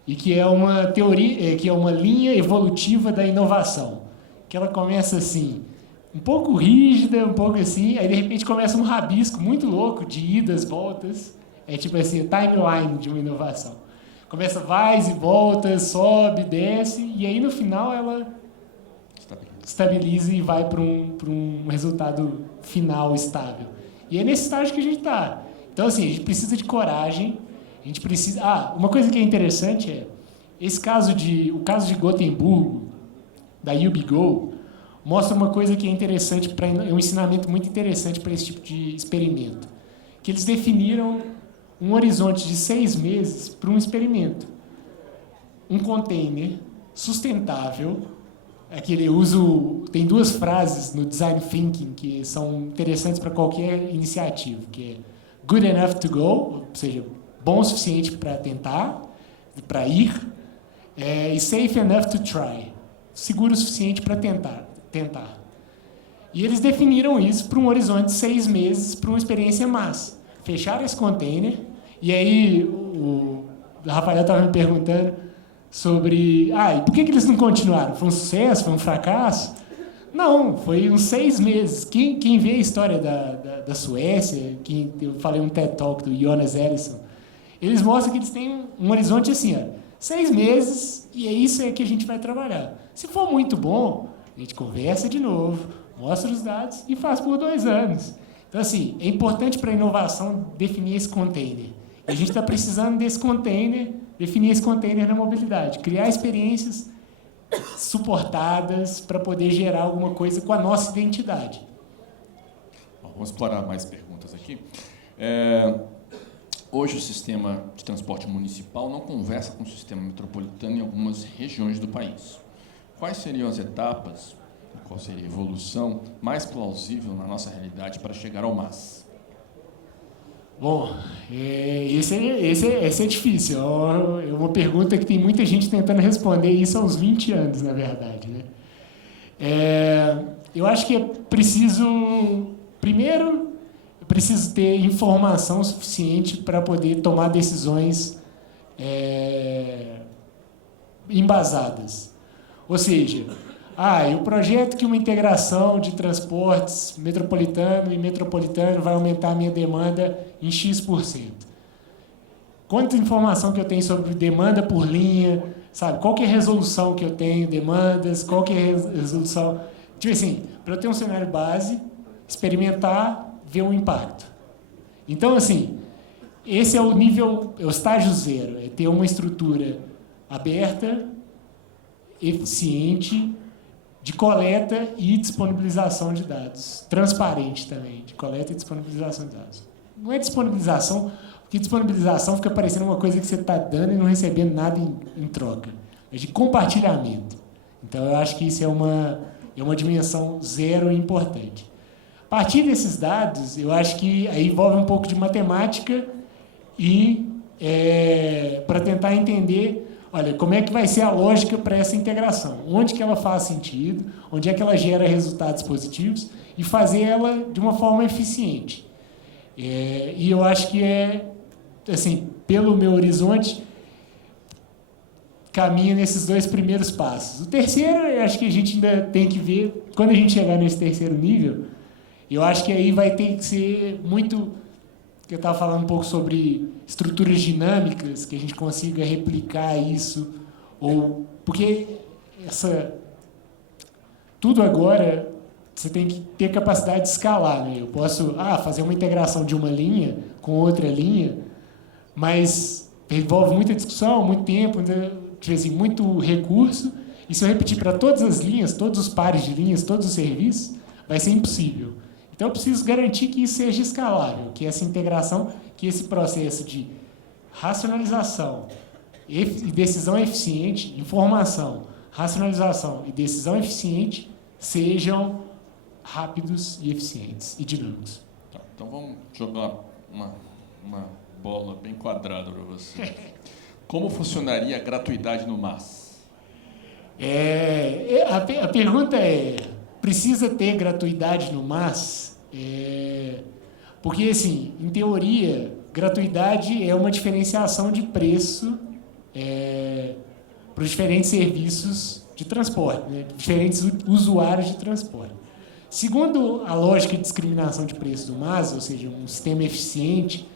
E que é uma teoria, que é uma linha evolutiva da inovação. Que ela começa assim, um pouco rígida, um pouco assim, aí de repente começa um rabisco muito louco de idas, voltas. É tipo assim, a timeline de uma inovação. Começa vais e voltas, sobe, desce, e aí no final ela estabiliza e vai para um resultado final estável. E é nesse estágio que a gente está. Então, assim, a gente precisa de coragem, a gente precisa... uma coisa que é interessante é, o caso de Gotemburgo, da UBGO, mostra uma coisa que é interessante, é um ensinamento muito interessante para esse tipo de experimento. Que eles definiram um horizonte de 6 meses para um experimento. Um container sustentável, tem 2 frases no Design Thinking que são interessantes para qualquer iniciativa, que é good enough to go, ou seja, bom o suficiente para tentar, para ir, e safe enough to try, seguro o suficiente para tentar. E eles definiram isso para um horizonte de 6 meses, para uma experiência massa. Fecharam esse container, e aí o Rafael estava me perguntando sobre... e por que eles não continuaram? Foi um sucesso? Foi um fracasso? Não, foi uns 6 meses. Quem vê a história da Suécia, eu falei um TED Talk do Jonas Ellison, eles mostram que eles têm um horizonte assim, 6 meses, e é isso que a gente vai trabalhar. Se for muito bom, a gente conversa de novo, mostra os dados e faz por 2 anos. Então, assim, é importante para a inovação definir esse container. E a gente está precisando desse container, definir esse container na mobilidade, criar experiências suportadas para poder gerar alguma coisa com a nossa identidade. Vamos explorar mais perguntas aqui. Hoje o sistema de transporte municipal não conversa com o sistema metropolitano em algumas regiões do país. Quais seriam as etapas, qual seria a evolução mais plausível na nossa realidade para chegar ao MAS? Bom, esse é difícil. É uma pergunta que tem muita gente tentando responder isso há uns 20 anos, na verdade. Né? Eu acho que é preciso... Primeiro, eu preciso ter informação suficiente para poder tomar decisões embasadas. Ou seja, eu projeto que uma integração de transportes metropolitano e metropolitano vai aumentar a minha demanda em X%. Quanta informação que eu tenho sobre demanda por linha, sabe? Qual que é a resolução que eu tenho, demandas, qual que é a resolução... Tipo assim, para eu ter um cenário base, experimentar, ver o impacto. Então, assim, esse é o nível, é o estágio 0, é ter uma estrutura aberta, eficiente, de coleta e disponibilização de dados. Transparente também, de coleta e disponibilização de dados. Não é disponibilização, porque disponibilização fica parecendo uma coisa que você está dando e não recebendo nada em troca. É de compartilhamento. Então, eu acho que isso é uma dimensão zero importante. A partir desses dados, eu acho que aí envolve um pouco de matemática e para tentar entender, olha, como é que vai ser a lógica para essa integração, onde que ela faz sentido, onde é que ela gera resultados positivos e fazer ela de uma forma eficiente. E eu acho que assim, pelo meu horizonte, caminha nesses 2 primeiros passos. O terceiro, eu acho que a gente ainda tem que ver, quando a gente chegar nesse terceiro nível, eu acho que aí vai ter que ser muito... Eu estava falando um pouco sobre estruturas dinâmicas, que a gente consiga replicar isso, porque tudo agora você tem que ter capacidade de escalar, né? Eu posso fazer uma integração de uma linha com outra linha, mas envolve muita discussão, muito tempo, assim, muito recurso, e se eu repetir para todas as linhas, todos os pares de linhas, todos os serviços, vai ser impossível. Então, eu preciso garantir que isso seja escalável, que essa integração, que esse processo de racionalização e decisão eficiente, informação, racionalização e decisão eficiente sejam rápidos e eficientes e dinâmicos. Tá, então, vamos jogar uma bola bem quadrada para você. Como funcionaria a gratuidade no MAS? A pergunta precisa ter gratuidade no MAS? Porque, assim, em teoria, gratuidade é uma diferenciação de preço para os diferentes serviços de transporte, né? Diferentes usuários de transporte. Segundo a lógica de discriminação de preço do MAS, ou seja, um sistema eficiente,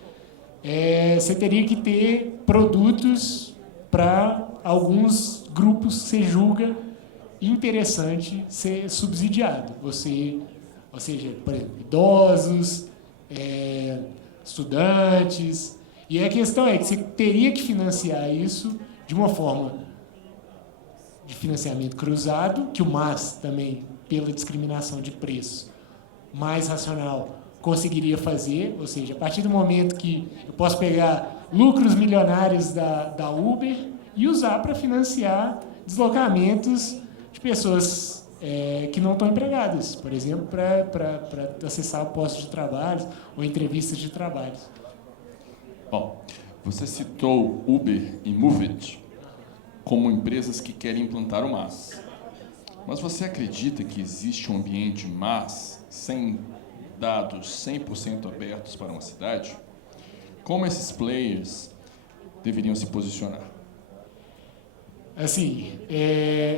você teria que ter produtos para alguns grupos que você julga interessante ser subsidiado. Ou seja, por exemplo, idosos, estudantes. E a questão é que você teria que financiar isso de uma forma de financiamento cruzado, que o MAS também, pela discriminação de preço mais racional, conseguiria fazer, ou seja, a partir do momento que eu posso pegar lucros milionários da Uber e usar para financiar deslocamentos de pessoas que não estão empregadas, por exemplo, para acessar postos de trabalho ou entrevistas de trabalho. Bom, você citou Uber e Moovit como empresas que querem implantar o MAS. Mas você acredita que existe um ambiente MAS sem dados 100% abertos para uma cidade? Como esses players deveriam se posicionar? Assim,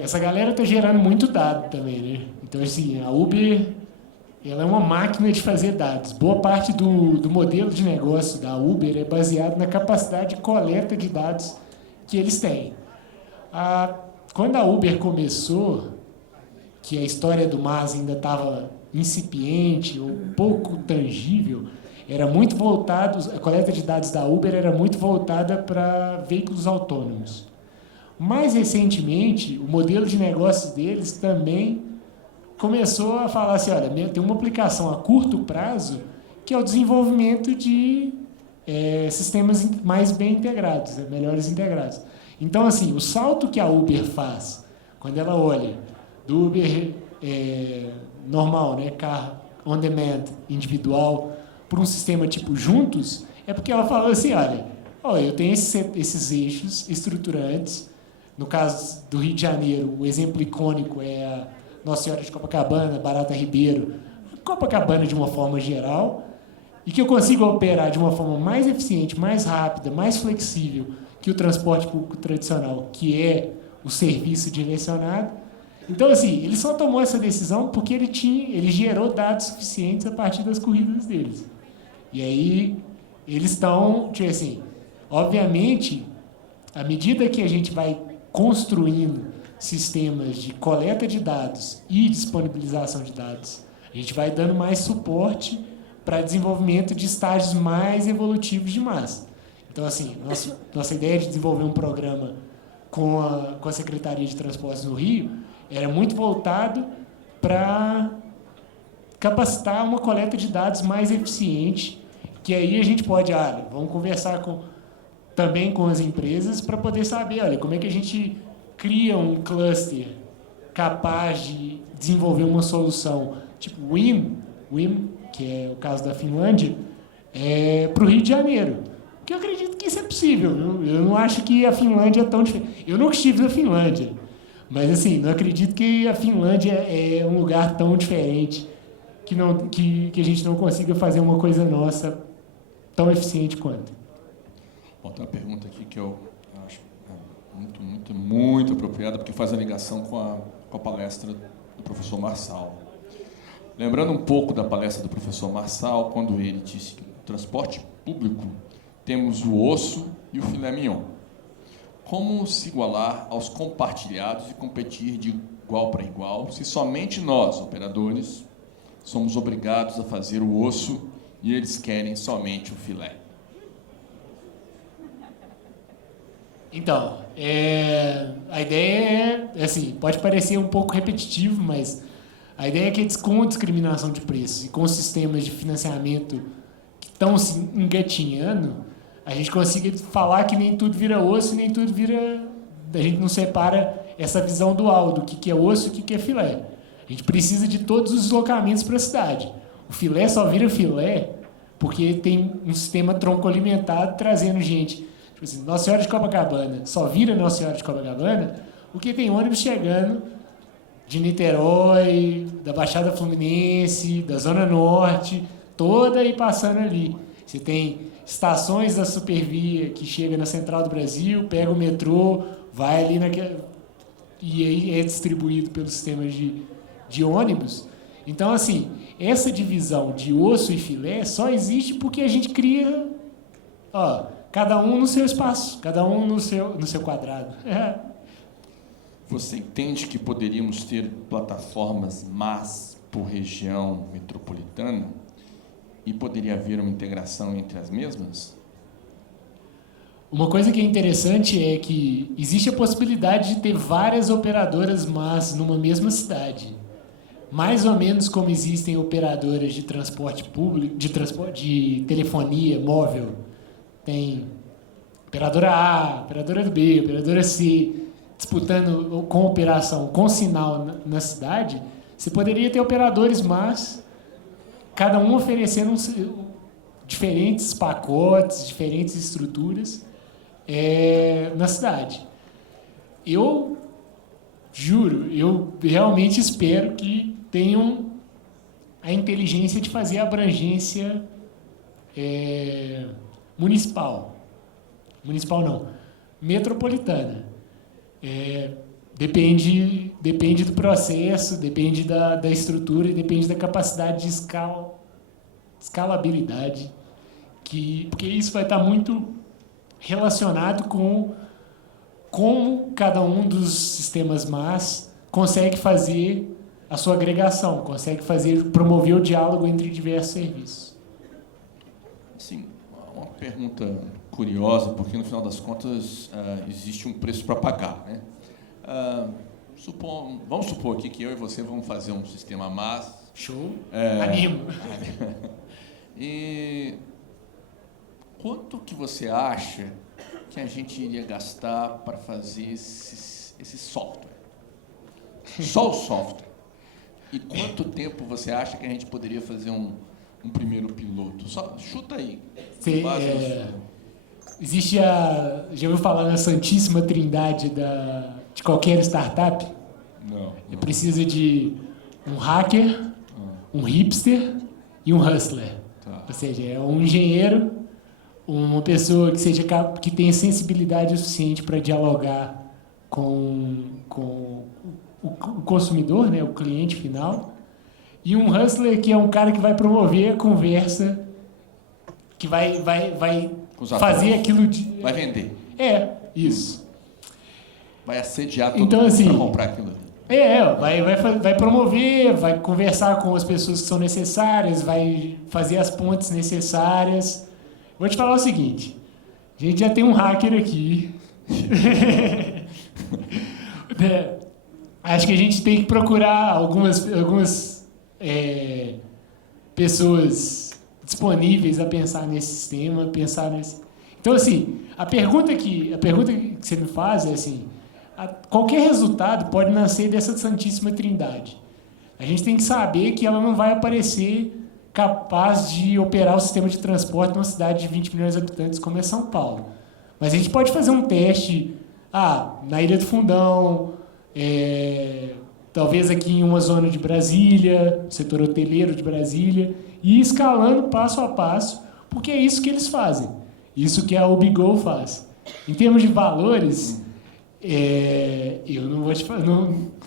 essa galera está gerando muito dado também, né? Então, assim, a Uber, ela é uma máquina de fazer dados. Boa parte do modelo de negócio da Uber é baseado na capacidade de coleta de dados que eles têm. Quando a Uber começou, que a história do MAS ainda estava incipiente ou pouco tangível, era muito voltado, a coleta de dados da Uber era muito voltada para veículos autônomos. Mais recentemente, o modelo de negócios deles também começou a falar assim, olha, tem uma aplicação a curto prazo que é o desenvolvimento de sistemas mais bem integrados, melhores integrados. Então, assim, o salto que a Uber faz, quando ela olha do Uber normal, né, carro on demand, individual, para um sistema tipo juntos, é porque ela falou assim, olha, eu tenho esses eixos estruturantes. No caso do Rio de Janeiro, o exemplo icônico é a Nossa Senhora de Copacabana, Barata Ribeiro, Copacabana de uma forma geral, e que eu consigo operar de uma forma mais eficiente, mais rápida, mais flexível que o transporte público tradicional, que é o serviço direcionado. Então, assim, ele só tomou essa decisão porque ele gerou dados suficientes a partir das corridas deles. E aí, eles estão, tipo assim, obviamente, à medida que a gente vai construindo sistemas de coleta de dados e disponibilização de dados, a gente vai dando mais suporte para desenvolvimento de estágios mais evolutivos de MAS. Então, assim, nossa ideia de desenvolver um programa com a Secretaria de Transportes no Rio era muito voltado para capacitar uma coleta de dados mais eficiente, que aí a gente pode, vamos conversar também com as empresas para poder saber, olha, como é que a gente cria um cluster capaz de desenvolver uma solução tipo WIM, que é o caso da Finlândia, para o Rio de Janeiro. Porque eu acredito que isso é possível. Viu? Eu não acho que a Finlândia é tão diferente. Eu nunca estive na Finlândia, mas assim, não acredito que a Finlândia é um lugar tão diferente que a gente não consiga fazer uma coisa nossa tão eficiente quanto. Bom, tem uma pergunta aqui que eu acho muito apropriada, porque faz a ligação com a palestra do professor Marçal. Lembrando um pouco da palestra do professor Marçal, quando ele disse que no transporte público temos o osso e o filé mignon. Como se igualar aos compartilhados e competir de igual para igual, se somente nós, operadores, somos obrigados a fazer o osso e eles querem somente o filé? Então, a ideia é, assim, pode parecer um pouco repetitivo, mas a ideia é que com a discriminação de preços e com os sistemas de financiamento que estão se engatinhando, a gente consiga falar que nem tudo vira osso e nem tudo vira... A gente não separa essa visão dual do que é osso e o que é filé. A gente precisa de todos os deslocamentos para a cidade. O filé só vira filé porque tem um sistema tronco alimentado trazendo gente. Tipo assim, Nossa Senhora de Copacabana só vira Nossa Senhora de Copacabana porque tem ônibus chegando de Niterói, da Baixada Fluminense, da Zona Norte, toda e passando ali. Você tem estações da Supervia que chega na Central do Brasil, pega o metrô, vai ali e aí é distribuído pelos sistemas de ônibus. Então, assim, essa divisão de osso e filé só existe porque a gente cria, cada um no seu espaço, cada um no seu quadrado. Você entende que poderíamos ter plataformas MaaS por região metropolitana e poderia haver uma integração entre as mesmas? Uma coisa que é interessante é que existe a possibilidade de ter várias operadoras MaaS numa mesma cidade. Mais ou menos como existem operadoras de transporte público, de telefonia móvel. Tem operadora A, operadora B, operadora C, disputando com operação, com sinal na cidade. Você poderia ter operadores MaaS, cada um oferecendo diferentes pacotes, diferentes estruturas na cidade. Eu juro, eu realmente espero que tenham a inteligência de fazer a abrangência municipal. Municipal não, metropolitana. Depende do processo, depende da estrutura e depende da capacidade de escalabilidade, porque isso vai estar muito relacionado com como cada um dos sistemas MaaS consegue fazer a sua agregação, consegue promover o diálogo entre diversos serviços. Sim, uma pergunta curiosa, porque no final das contas existe um preço para pagar, né? Vamos supor aqui que eu e você vamos fazer um sistema MaaS. Show, animo. E quanto que você acha que a gente iria gastar para fazer esse software? Só o software. E quanto tempo você acha que a gente poderia fazer um primeiro piloto? Só chuta aí. Existe já ouviu falar na Santíssima Trindade de qualquer startup? Não. Precisa de um hacker, um hipster e um hustler. Tá. Ou seja, é um engenheiro, uma pessoa que tenha sensibilidade o suficiente para dialogar com o consumidor, né, o cliente final, e um hustler que é um cara que vai promover a conversa, que vai fazer aquilo de... Vai vender. Isso. Vai assediar todo então, mundo assim, para comprar aquilo ali. Vai promover, vai conversar com as pessoas que são necessárias, vai fazer as pontes necessárias. Vou te falar o seguinte, a gente já tem um hacker aqui. Acho que a gente tem que procurar algumas pessoas disponíveis a pensar nesse sistema, Então, assim, a pergunta que você me faz é assim, qualquer resultado pode nascer dessa Santíssima Trindade. A gente tem que saber que ela não vai aparecer capaz de operar o sistema de transporte numa cidade de 20 milhões de habitantes como é São Paulo. Mas a gente pode fazer um teste na Ilha do Fundão, talvez aqui em uma zona de Brasília, setor hoteleiro de Brasília, e ir escalando passo a passo, porque é isso que eles fazem. Isso que a UBGO faz. Em termos de valores, eu não vou te falar.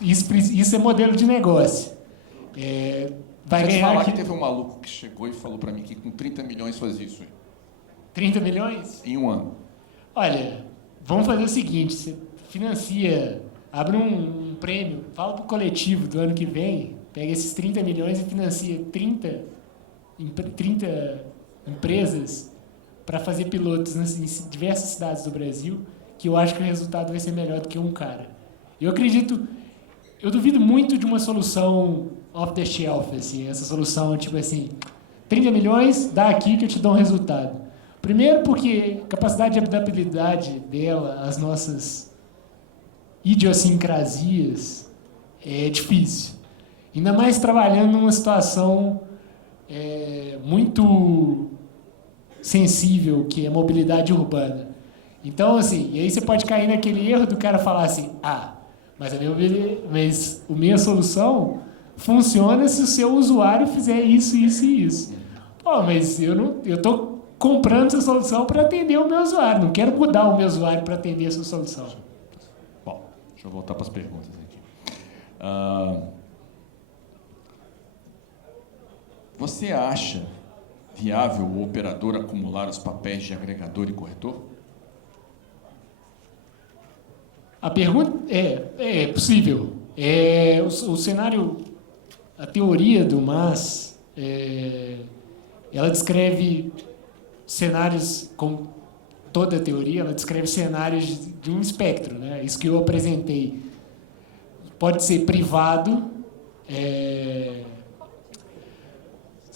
Isso é modelo de negócio. Vai Deixa eu te ganhar falar aqui. que teve um maluco que chegou e falou para mim que com 30 milhões fazia isso aí, 30 milhões? em um ano. Olha, vamos fazer o seguinte: você financia, abre um prêmio, fala para o coletivo do ano que vem, pega esses 30 milhões e financia 30 empresas para fazer pilotos em diversas cidades do Brasil, que eu acho que o resultado vai ser melhor do que um cara. Eu duvido muito de uma solução off the shelf, assim, essa solução tipo assim, 30 milhões, dá aqui que eu te dou um resultado. Primeiro porque a capacidade de adaptabilidade dela às nossas idiosincrasias é difícil. Ainda mais trabalhando numa situação muito sensível, que é a mobilidade urbana. Então, assim, e aí você pode cair naquele erro do cara falar assim, mas a minha solução funciona se o seu usuário fizer isso, isso e isso. Pô, mas eu estou comprando essa solução para atender o meu usuário, não quero mudar o meu usuário para atender essa solução. Bom, deixa eu voltar para as perguntas aqui. Você acha viável o operador acumular os papéis de agregador e corretor? A pergunta é possível. O cenário, a teoria do Mas, ela descreve cenários, como toda a teoria, ela descreve cenários de um espectro, né? Isso que eu apresentei. Pode ser privado,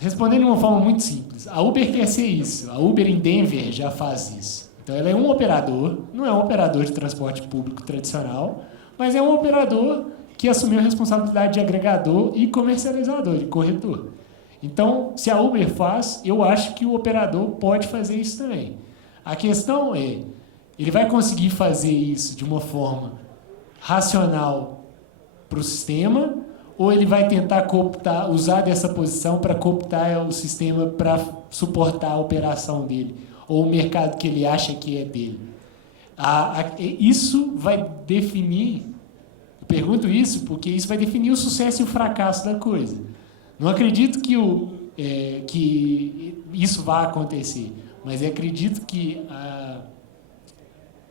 respondendo de uma forma muito simples. A Uber quer ser isso. A Uber em Denver já faz isso. Então, ela é um operador, não é um operador de transporte público tradicional, mas é um operador que assumiu a responsabilidade de agregador e comercializador, de corretor. Então, se a Uber faz, eu acho que o operador pode fazer isso também. A questão é, ele vai conseguir fazer isso de uma forma racional para o sistema, ou ele vai tentar usar dessa posição para cooptar o sistema para suportar a operação dele, ou o mercado que ele acha que é dele. Isso vai definir, eu pergunto isso porque isso vai definir o sucesso e o fracasso da coisa. Não acredito que isso vá acontecer, mas eu acredito que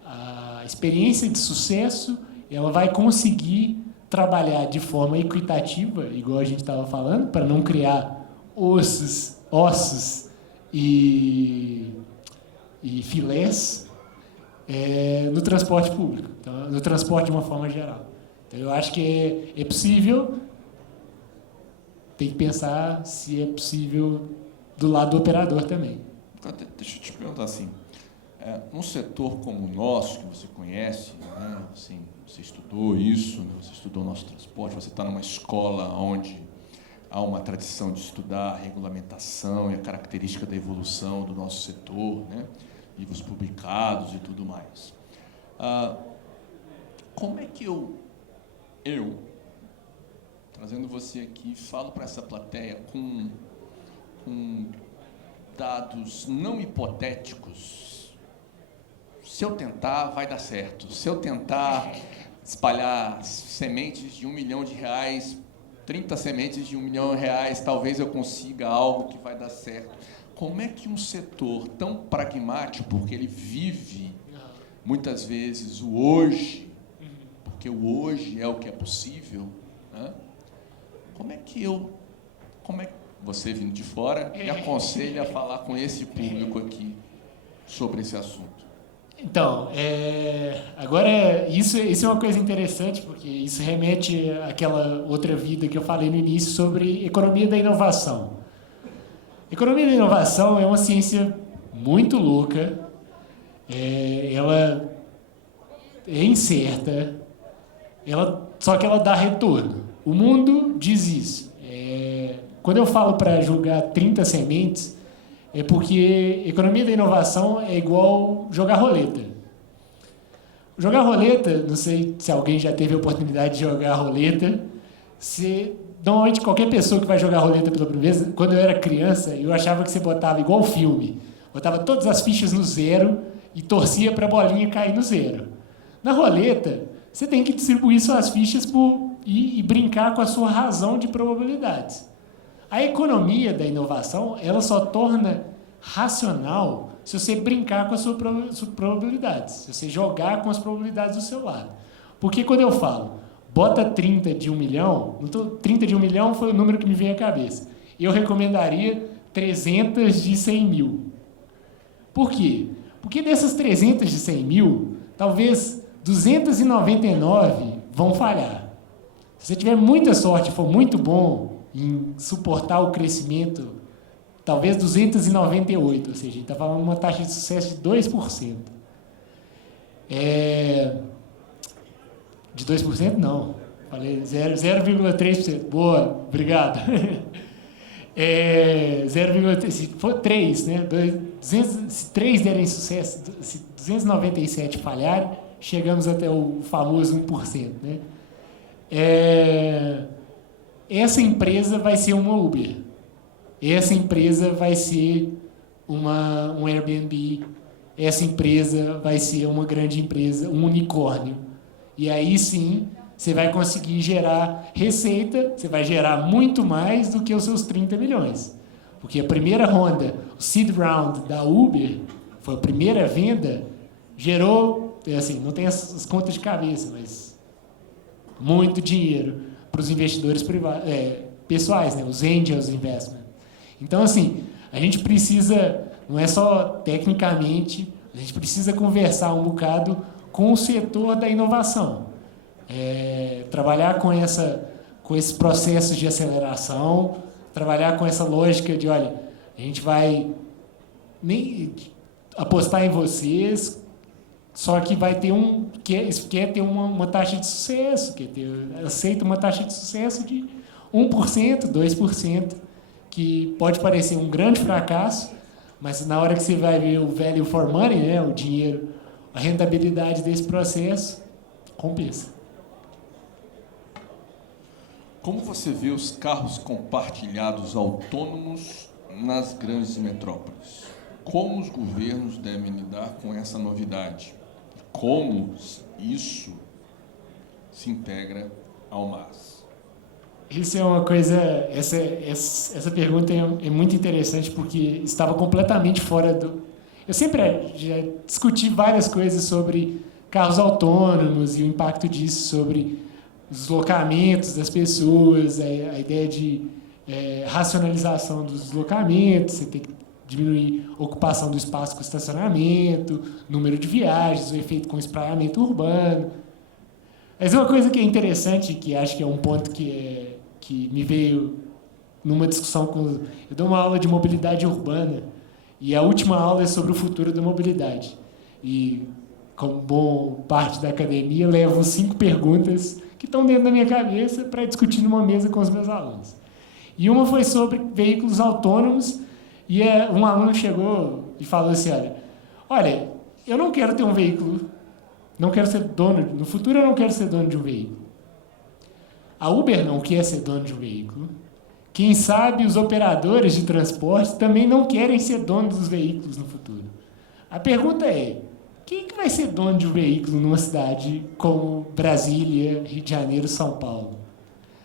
a experiência de sucesso ela vai conseguir trabalhar de forma equitativa, igual a gente estava falando, para não criar ossos e filés no transporte público, então, no transporte de uma forma geral. Então, eu acho que é possível, tem que pensar se é possível do lado do operador também. Deixa eu te perguntar assim, num setor como o nosso, que você conhece, né, assim, você estudou isso, né, você estudou o nosso transporte, você está numa escola onde há uma tradição de estudar a regulamentação e a característica da evolução do nosso setor, né, livros publicados e tudo mais. Como é que eu, trazendo você aqui, falo para essa plateia com dados não hipotéticos? Se eu tentar, vai dar certo. Se eu tentar espalhar sementes de R$1 milhão, 30 sementes de R$1 milhão, talvez eu consiga algo que vai dar certo. Como é que um setor tão pragmático, porque ele vive muitas vezes o hoje, porque o hoje é o que é possível, né? Como é que você vindo de fora me aconselha a falar com esse público aqui sobre esse assunto? Então, agora isso é uma coisa interessante, porque isso remete àquela outra vida que eu falei no início sobre economia da inovação. Economia da inovação é uma ciência muito louca, ela é incerta, só que ela dá retorno. O mundo diz isso. Quando eu falo para jogar 30 sementes, é porque economia da inovação é igual jogar roleta. Jogar roleta, não sei se alguém já teve a oportunidade de jogar roleta, normalmente qualquer pessoa que vai jogar roleta pela primeira vez, quando eu era criança, eu achava que você botava igual filme, botava todas as fichas no zero e torcia para a bolinha cair no zero. Na roleta, você tem que distribuir suas fichas e brincar com a sua razão de probabilidades. A economia da inovação, ela só torna racional se você brincar com as suas probabilidades, se você jogar com as probabilidades do seu lado. Porque quando eu falo, bota 30 de 1 milhão, 30 de 1 milhão foi o número que me veio à cabeça. Eu recomendaria 300 de 100 mil. Por quê? Porque dessas 300 de 100 mil, talvez 299 vão falhar. Se você tiver muita sorte e for muito bom em suportar o crescimento, talvez 298, ou seja, a gente está falando de uma taxa de sucesso de 2%. De 2% não, falei 0,3%. Boa, obrigado. 0,3%, se for 3, né? Se 3 derem sucesso, se 297 falharem, chegamos até o famoso 1%. Né? Essa empresa vai ser uma Uber. Essa empresa vai ser um Airbnb. Essa empresa vai ser uma grande empresa, um unicórnio. E aí sim, você vai conseguir gerar receita, você vai gerar muito mais do que os seus 30 milhões. Porque a primeira ronda, o seed round da Uber, foi a primeira venda, gerou, assim, não tem as contas de cabeça, mas muito dinheiro para os investidores pessoais, né, os angels investment. Então, assim, a gente precisa, não é só tecnicamente, a gente precisa conversar um bocado com o setor da inovação. Trabalhar com esses processos de aceleração, trabalhar com essa lógica de, olha, a gente vai apostar em vocês, só que vai ter quer ter uma taxa de sucesso, aceita uma taxa de sucesso de 1%, 2%, que pode parecer um grande fracasso, mas na hora que você vai ver o value for money, né, o dinheiro, a rentabilidade desse processo, compensa. Como você vê os carros compartilhados autônomos nas grandes metrópoles? Como os governos devem lidar com essa novidade? Como isso se integra ao MaaS? Isso é uma coisa, essa pergunta é muito interessante porque estava completamente fora do... Eu sempre já discuti várias coisas sobre carros autônomos e o impacto disso sobre os deslocamentos das pessoas, a ideia de racionalização dos deslocamentos, você tem que diminuir a ocupação do espaço com estacionamento, número de viagens, o efeito com espraiamento urbano. Mas uma coisa que é interessante, que acho que é um ponto que me veio numa discussão com... Eu dou uma aula de mobilidade urbana, e a última aula é sobre o futuro da mobilidade. E, como bom parte da academia, levo 5 perguntas que estão dentro da minha cabeça para discutir numa mesa com os meus alunos. E uma foi sobre veículos autônomos, e um aluno chegou e falou assim, olha, eu não quero ter um veículo, não quero ser dono, no futuro eu não quero ser dono de um veículo. A Uber não quer ser dono de um veículo. Quem sabe os operadores de transporte também não querem ser donos dos veículos no futuro. A pergunta é, quem que vai ser dono de um veículo numa cidade como Brasília, Rio de Janeiro, São Paulo?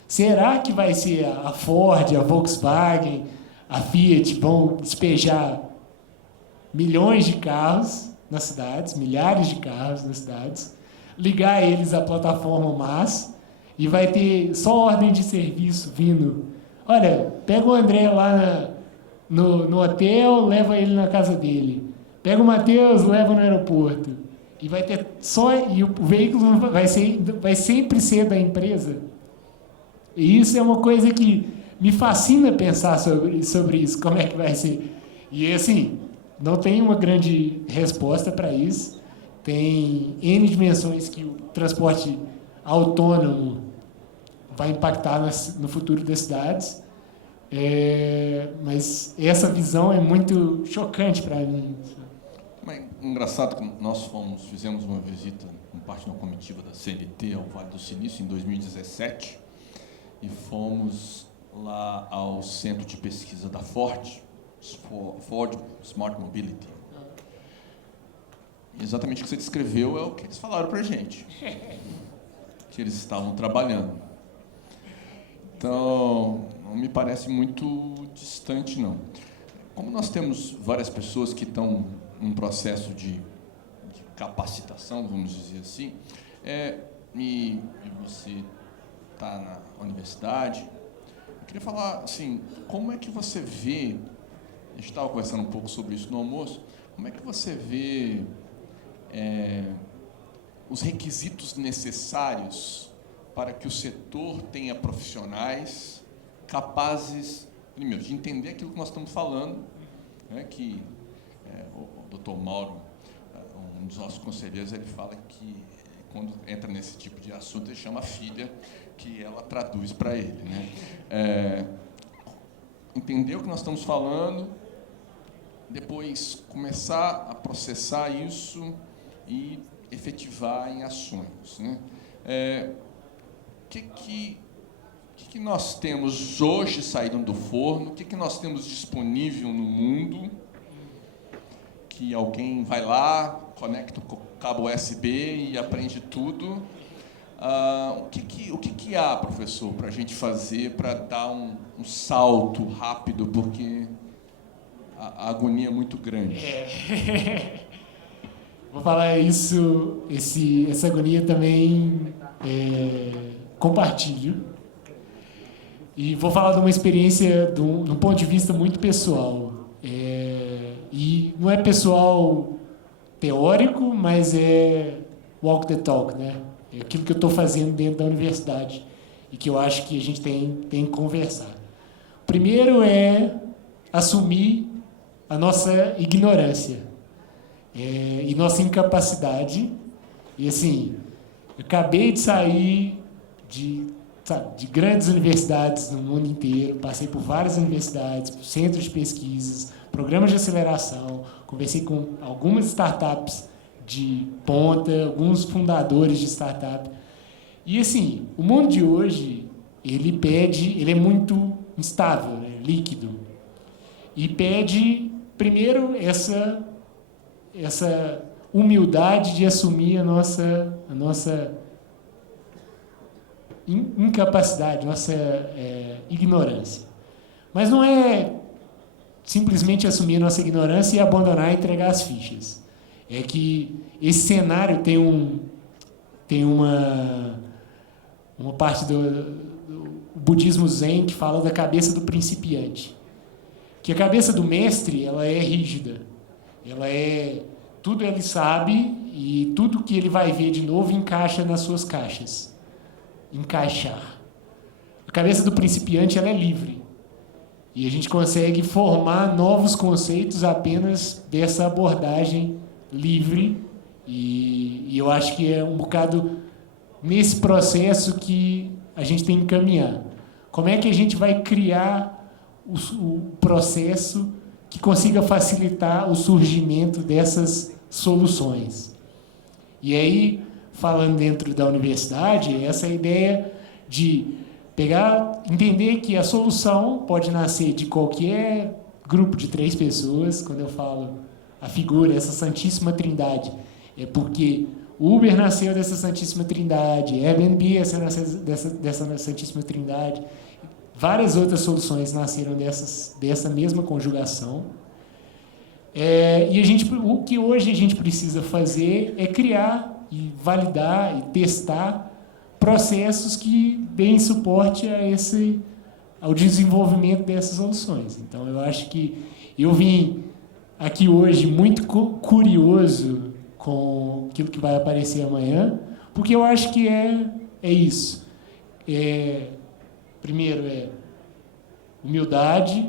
Será que vai ser a Ford, a Volkswagen, a Fiat vão despejar milhões de carros nas cidades, milhares de carros nas cidades, ligar eles à plataforma MaaS e vai ter só ordem de serviço vindo? Olha, pega o André lá no hotel, leva ele na casa dele. Pega o Matheus, leva no aeroporto. E vai ter e o veículo vai sempre ser da empresa. E isso é uma coisa que me fascina pensar sobre isso, como é que vai ser. E assim, não tem uma grande resposta para isso. Tem N dimensões que o transporte autônomo vai impactar no futuro das cidades. Mas essa visão é muito chocante para mim. Mas, engraçado que nós fizemos uma visita, parte de uma comitiva da CNT ao Vale do Silício em 2017 e fomos lá ao centro de pesquisa da Ford Smart Mobility. E exatamente o que você descreveu é o que eles falaram para a gente, que eles estavam trabalhando. Então, não me parece muito distante, não. Como nós temos várias pessoas que estão num processo de capacitação, vamos dizer assim, e você está na universidade, eu queria falar, assim, como é que você vê, a gente estava conversando um pouco sobre isso no almoço, como é que você vê os requisitos necessários para que o setor tenha profissionais capazes, primeiro, de entender aquilo que nós estamos falando, né, que o Dr. Mauro, um dos nossos conselheiros, ele fala que quando entra nesse tipo de assunto, ele chama a filha, que ela traduz para ele, né? Entender o que nós estamos falando, depois começar a processar isso e efetivar em ações, né? O que nós temos hoje saindo do forno? O que nós temos disponível no mundo? Que alguém vai lá, conecta o cabo USB e aprende tudo. O que há, professor, para a gente fazer para dar um salto rápido, porque a agonia é muito grande? Vou falar isso, essa agonia também compartilho. E vou falar de uma experiência de um ponto de vista muito pessoal. E não é pessoal teórico, mas é walk the talk, né? É aquilo que eu estou fazendo dentro da universidade e que eu acho que a gente tem que conversar. Primeiro é assumir a nossa ignorância e nossa incapacidade. E assim, eu acabei de sair de grandes universidades no mundo inteiro, passei por várias universidades, por centros de pesquisas, programas de aceleração, conversei com algumas startups de ponta, alguns fundadores de startup. E assim, o mundo de hoje, ele é muito instável, né, líquido. E pede, primeiro, essa humildade de assumir a nossa incapacidade, nossa ignorância. Mas não é simplesmente assumir a nossa ignorância e abandonar e entregar as fichas. É que esse cenário tem uma parte do budismo zen que fala da cabeça do principiante. Que a cabeça do mestre, ela é rígida. Tudo ele sabe e tudo que ele vai ver de novo encaixa nas suas caixas. Encaixar. A cabeça do principiante, ela é livre. E a gente consegue formar novos conceitos apenas dessa abordagem livre. E eu acho que é um bocado nesse processo que a gente tem que caminhar. Como é que a gente vai criar o processo que consiga facilitar o surgimento dessas soluções? E aí, falando dentro da universidade, essa ideia de entender que a solução pode nascer de qualquer grupo de 3 pessoas. Quando eu falo a figura, essa Santíssima Trindade, é porque Uber nasceu dessa Santíssima Trindade, Airbnb nasceu dessa Santíssima Trindade, várias outras soluções nasceram dessa mesma conjugação. E o que hoje a gente precisa fazer é criar e validar e testar processos que deem suporte ao desenvolvimento dessas soluções. Então, eu acho que eu vim aqui hoje muito curioso com aquilo que vai aparecer amanhã, porque eu acho que é isso. Primeiro humildade,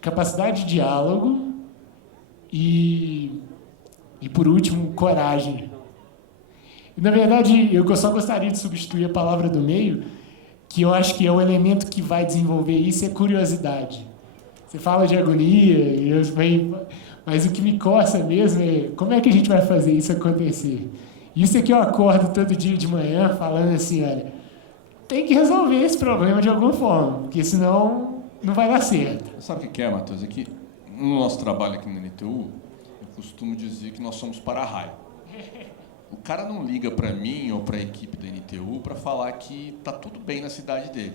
capacidade de diálogo e por último, coragem. Na verdade, eu só gostaria de substituir a palavra do meio, que eu acho que é o elemento que vai desenvolver isso, é curiosidade. Você fala de agonia, mas o que me coça mesmo é como é que a gente vai fazer isso acontecer. Isso é que eu acordo todo dia de manhã falando assim, olha, tem que resolver esse problema de alguma forma, porque senão não vai dar certo. Sabe o que é, Matheus? É que no nosso trabalho aqui na NTU, eu costumo dizer que nós somos para-raio. O cara não liga para mim ou para a equipe da NTU para falar que está tudo bem na cidade dele.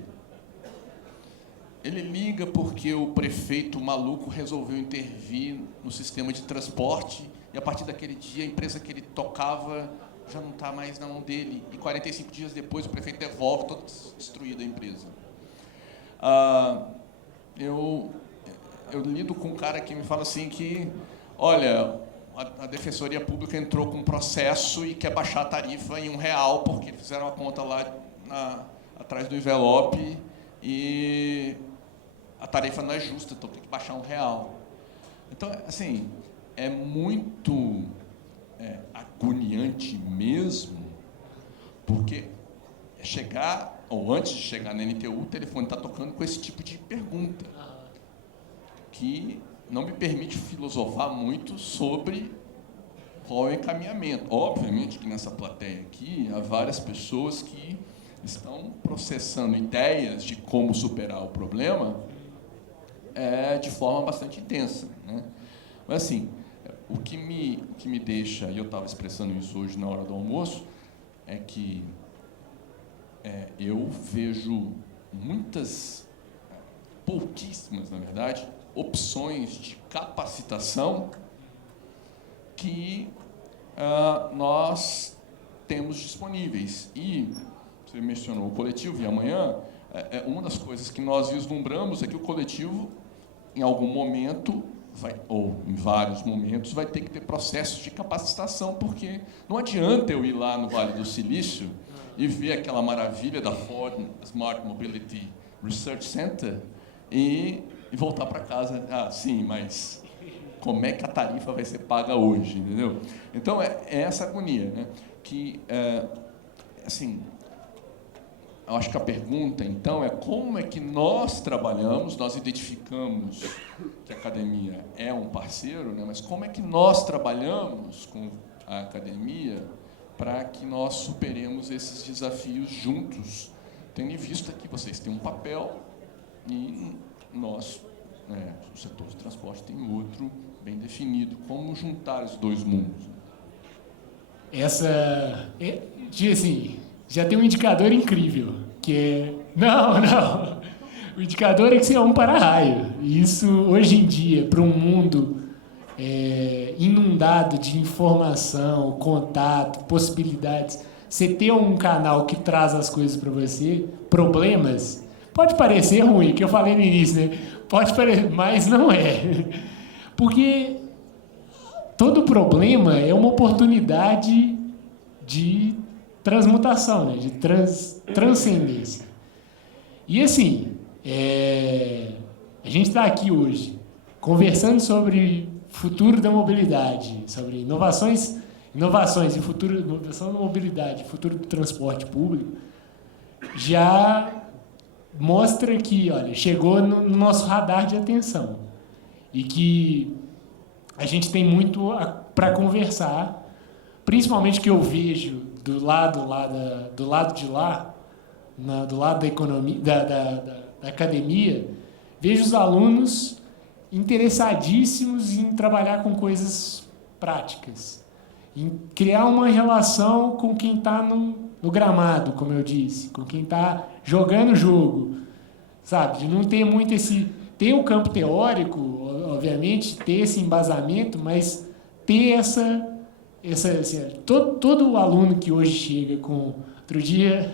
Ele liga porque o prefeito maluco resolveu intervir no sistema de transporte e, a partir daquele dia, a empresa que ele tocava já não está mais na mão dele. E 45 dias depois, o prefeito devolve toda destruída a empresa. Eu lido com um cara que me fala assim que, olha, a Defensoria Pública entrou com um processo e quer baixar a tarifa em R$1 porque fizeram a conta lá atrás do envelope e a tarifa não é justa, então tem que baixar R$1. Então, assim, é muito agoniante mesmo, porque antes de chegar na NTU, o telefone está tocando com esse tipo de pergunta, que não me permite filosofar muito sobre qual é o encaminhamento. Obviamente que nessa plateia aqui há várias pessoas que estão processando ideias de como superar o problema de forma bastante intensa, né? Mas, assim, o que me deixa, e eu estava expressando isso hoje na hora do almoço, é que eu vejo pouquíssimas, na verdade, opções de capacitação que nós temos disponíveis. E você mencionou o coletivo, e amanhã, uma das coisas que nós vislumbramos é que o coletivo, em algum momento, ou em vários momentos, vai ter que ter processos de capacitação, porque não adianta eu ir lá no Vale do Silício e ver aquela maravilha da Ford Smart Mobility Research Center e voltar para casa. Sim, mas como é que a tarifa vai ser paga hoje, entendeu? Então, é essa agonia, né? Que, assim, eu acho que a pergunta, então, é como é que nós trabalhamos, nós identificamos que a academia é um parceiro, né? Mas como é que nós trabalhamos com a academia para que nós superemos esses desafios juntos, tendo em vista que vocês têm um papel e nós, o setor de transporte, tem outro bem definido. Como juntar os dois mundos? Assim, já tem um indicador incrível, que é... Não. O indicador é que você é um para-raio. E isso, hoje em dia, para um mundo inundado de informação, contato, possibilidades, você ter um canal que traz as coisas para você, problemas, pode parecer ruim, que eu falei no início, né? Pode parecer, mas não é. Porque todo problema é uma oportunidade de transmutação, né? De transcendência. E assim, a gente está aqui hoje conversando sobre futuro da mobilidade, sobre inovações e futuro, inovação da mobilidade, futuro do transporte público, já mostra que, olha, chegou no nosso radar de atenção e que a gente tem muito para conversar, principalmente que eu vejo do lado de lá, do lado da economia, da academia, vejo os alunos interessadíssimos em trabalhar com coisas práticas, em criar uma relação com quem está no gramado, como eu disse, com quem está jogando o jogo, sabe? De não ter muito ter o campo teórico, obviamente, ter esse embasamento, mas ter todo o aluno que hoje chega com... Outro dia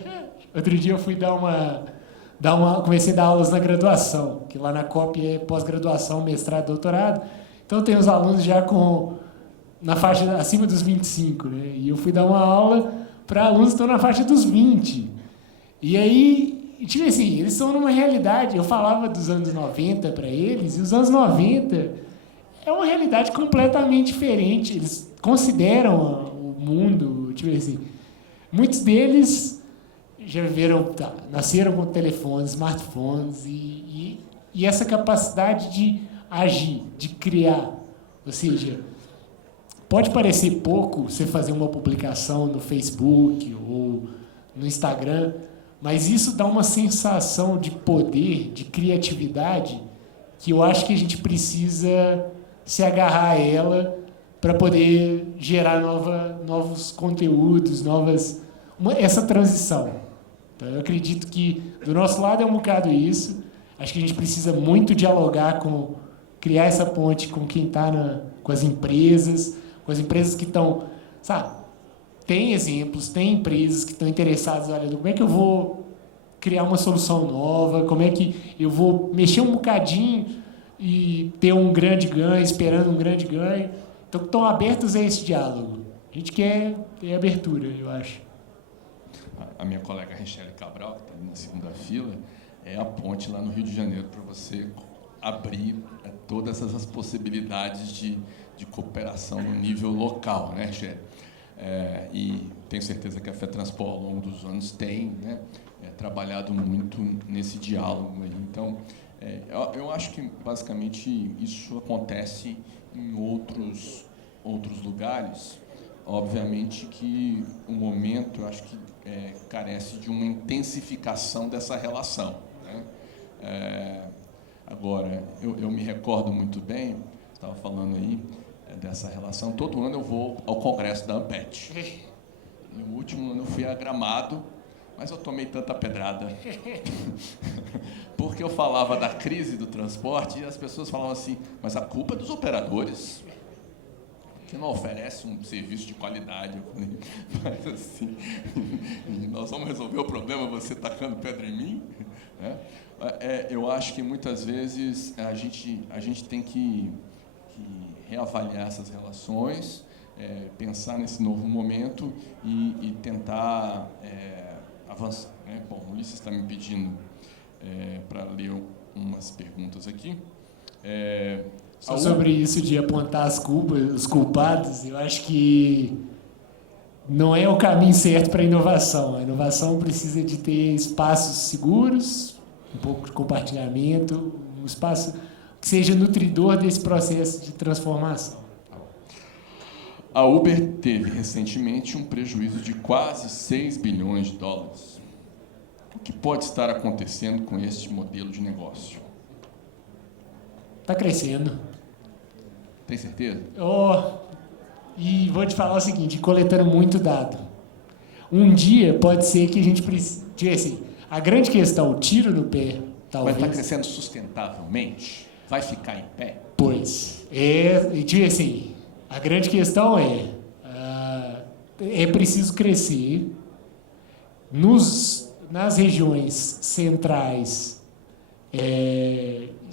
eu fui comecei a dar aulas na graduação, que lá na COP é pós-graduação, mestrado, doutorado. Então tem os alunos já na faixa acima dos 25, né? E eu fui dar uma aula para alunos que estão na faixa dos 20. E aí, tipo assim, eles estão numa realidade, eu falava dos anos 90 para eles, e os anos 90 é uma realidade completamente diferente. Eles consideram o mundo, tipo assim, muitos deles já nasceram com telefones, smartphones, e essa capacidade de agir, de criar. Ou seja, pode parecer pouco você fazer uma publicação no Facebook ou no Instagram, mas isso dá uma sensação de poder, de criatividade, que eu acho que a gente precisa se agarrar a ela para poder gerar novos conteúdos, essa transição. Então, eu acredito que, do nosso lado, é um bocado isso. Acho que a gente precisa muito dialogar criar essa ponte com quem está com as empresas que estão, sabe? Tem exemplos, tem empresas que estão interessadas, olha, como é que eu vou criar uma solução nova, como é que eu vou mexer um bocadinho e ter um grande ganho, esperando um grande ganho. Então, estão abertos a esse diálogo. A gente quer ter abertura, eu acho. A minha colega Richelle Cabral, que está na segunda fila, é a ponte lá no Rio de Janeiro para você abrir todas essas possibilidades de cooperação no nível local, né, Richelle? E tenho certeza que a FETranspor, ao longo dos anos, tem, né, trabalhado muito nesse diálogo aí. Então, eu acho que, basicamente, isso acontece em outros lugares. Obviamente que o momento, eu acho que carece de uma intensificação dessa relação, né? Agora, eu me recordo muito bem, estava falando aí, dessa relação. Todo ano eu vou ao congresso da ANPET. No último ano eu fui a Gramado, mas eu tomei tanta pedrada. Porque eu falava da crise do transporte e as pessoas falavam assim, mas a culpa é dos operadores, que não oferece um serviço de qualidade. Eu falei, mas assim, nós vamos resolver o problema você tacando pedra em mim? Eu acho que muitas vezes a gente tem que reavaliar essas relações, pensar nesse novo momento e tentar avançar, né? Bom, o Ulisses está me pedindo para ler umas perguntas aqui. Só sobre isso de apontar os culpados, eu acho que não é o caminho certo para a inovação. A inovação precisa de ter espaços seguros, um pouco de compartilhamento, um espaço que seja nutridor desse processo de transformação. A Uber teve recentemente um prejuízo de quase 6 bilhões de dólares. O que pode estar acontecendo com este modelo de negócio? Está crescendo. Tem certeza? E vou te falar o seguinte, coletando muito dado. Um dia pode ser que a gente precise... Assim, a grande questão, o tiro no pé, talvez... Vai estar crescendo sustentavelmente? Vai ficar em pé? Pois. Assim, a grande questão é preciso crescer nas regiões centrais.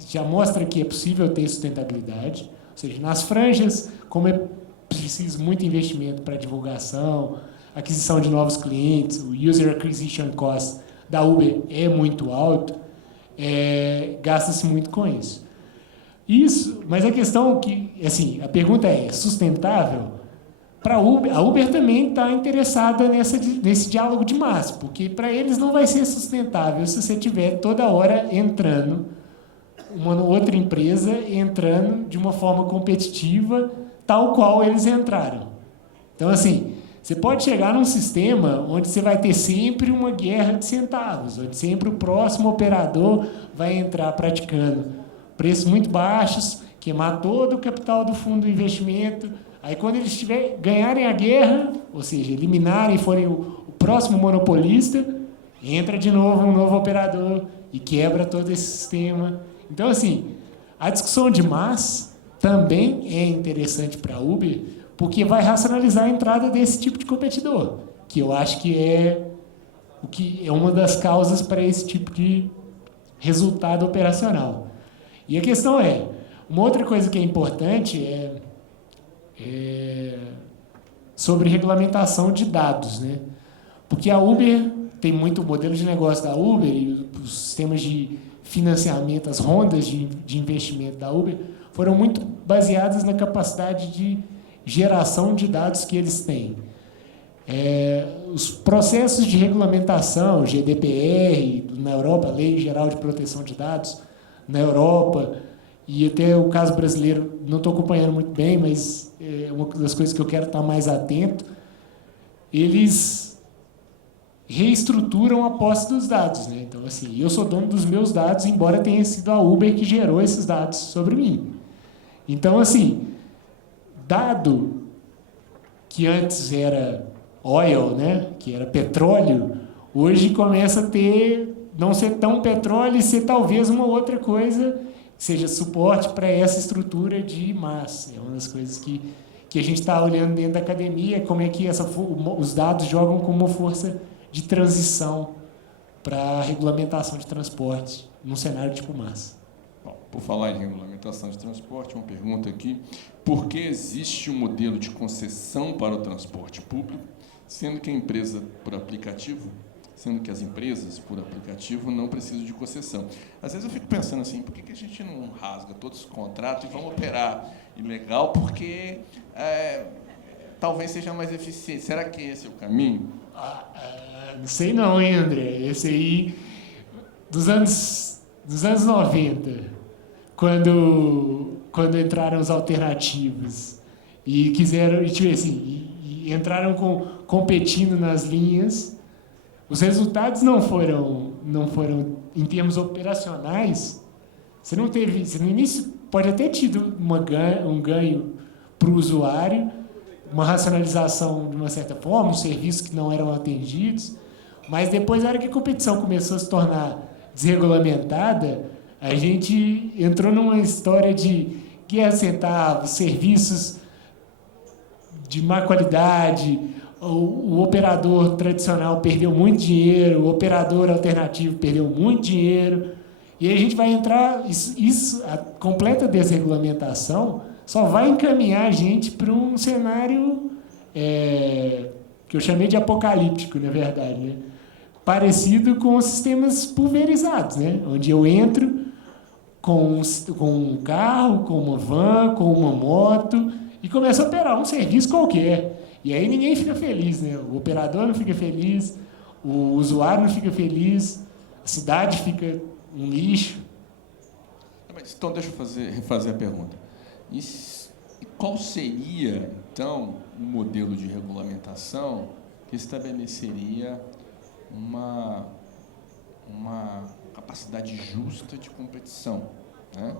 Já mostra que é possível ter sustentabilidade, ou seja, nas franjas, como é preciso muito investimento para divulgação, aquisição de novos clientes, o User Acquisition Cost da Uber é muito alto, gasta-se muito com isso. Mas a questão assim, a pergunta é sustentável? Para a Uber também está interessada nesse diálogo de massa, porque para eles não vai ser sustentável se você tiver toda hora entrando, uma outra empresa entrando de uma forma competitiva, tal qual eles entraram. Então, assim, você pode chegar num sistema onde você vai ter sempre uma guerra de centavos, onde sempre o próximo operador vai entrar praticando preços muito baixos, queimar todo o capital do fundo de investimento. Aí, quando eles ganharem a guerra, ou seja, eliminarem, forem o próximo monopolista, entra de novo um novo operador e quebra todo esse sistema. Então, assim, a discussão de massa também é interessante para a Uber, porque vai racionalizar a entrada desse tipo de competidor, que eu acho que é uma das causas para esse tipo de resultado operacional. E a questão uma outra coisa que é importante é sobre regulamentação de dados, né? Porque a Uber tem muito modelo de negócio da Uber e os sistemas de financiamento, as rondas de investimento da Uber foram muito baseadas na capacidade de geração de dados que eles têm. Os processos de regulamentação, GDPR, na Europa, Lei Geral de Proteção de Dados, na Europa, e até o caso brasileiro, não estou acompanhando muito bem, mas é uma das coisas que eu quero estar mais atento, eles reestruturam a posse dos dados, né? Então, assim, eu sou dono dos meus dados, embora tenha sido a Uber que gerou esses dados sobre mim. Então, assim, dado que antes era oil, né, que era petróleo, hoje começa a não ser tão petróleo e ser talvez uma outra coisa, que seja suporte para essa estrutura de massa. É uma das coisas que a gente está olhando dentro da academia, como é que os dados jogam como uma força de transição para a regulamentação de transporte num cenário tipo massa. Bom, por falar em regulamentação de transporte, uma pergunta aqui. Por que existe um modelo de concessão para o transporte público, sendo que as empresas por aplicativo não precisam de concessão? Às vezes eu fico pensando assim, por que a gente não rasga todos os contratos e vamos operar ilegal? Porque talvez seja mais eficiente. Será que esse é o caminho? Não sei não, hein, André? Esse aí, dos anos 90, quando entraram os alternativos e quiseram, e entraram competindo nas linhas, os resultados não foram em termos operacionais. Você no início pode até ter tido um ganho para o usuário, uma racionalização de uma certa forma, um serviço que não eram atendidos, mas depois, na hora que a competição começou a se tornar desregulamentada, a gente entrou numa história de guerra centavos, serviços de má qualidade, o operador tradicional perdeu muito dinheiro, o operador alternativo perdeu muito dinheiro, e aí a gente vai entrar, a completa desregulamentação só vai encaminhar a gente para um cenário que eu chamei de apocalíptico, na verdade, né? Parecido com os sistemas pulverizados, né? Onde eu entro com um carro, com uma van, com uma moto e começo a operar um serviço qualquer. E aí ninguém fica feliz, né? O operador não fica feliz, o usuário não fica feliz, a cidade fica um lixo. Então, deixa eu refazer a pergunta. E qual seria, então, o modelo de regulamentação que estabeleceria uma capacidade justa de competição, né?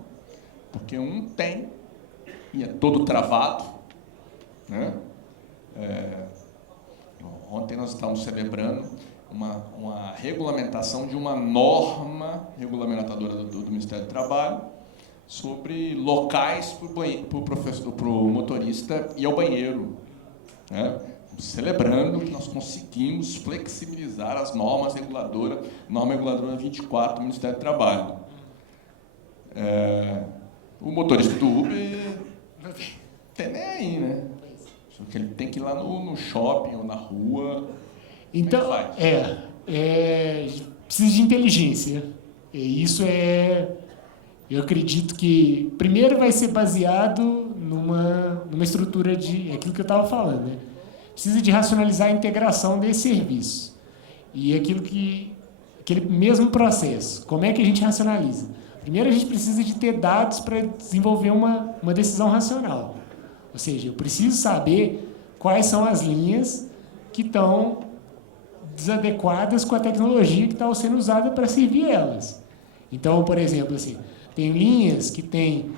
Porque um tem e é todo travado, né? Ontem nós estávamos celebrando uma regulamentação de uma norma regulamentadora do Ministério do Trabalho sobre locais para o motorista ir ao banheiro, né? Celebrando que nós conseguimos flexibilizar as norma reguladora 24 do Ministério do Trabalho. O motorista do Uber não tem nem aí, né? Só que ele tem que ir lá no shopping ou na rua. Então, precisa de inteligência. E isso eu acredito que, primeiro, vai ser baseado numa estrutura de aquilo que eu estava falando, né? Precisa de racionalizar a integração desse serviço. E aquele mesmo processo, como é que a gente racionaliza? Primeiro, a gente precisa de ter dados para desenvolver uma decisão racional. Ou seja, eu preciso saber quais são as linhas que estão desadequadas com a tecnologia que está sendo usada para servir elas. Então, por exemplo, assim, tem linhas que têm...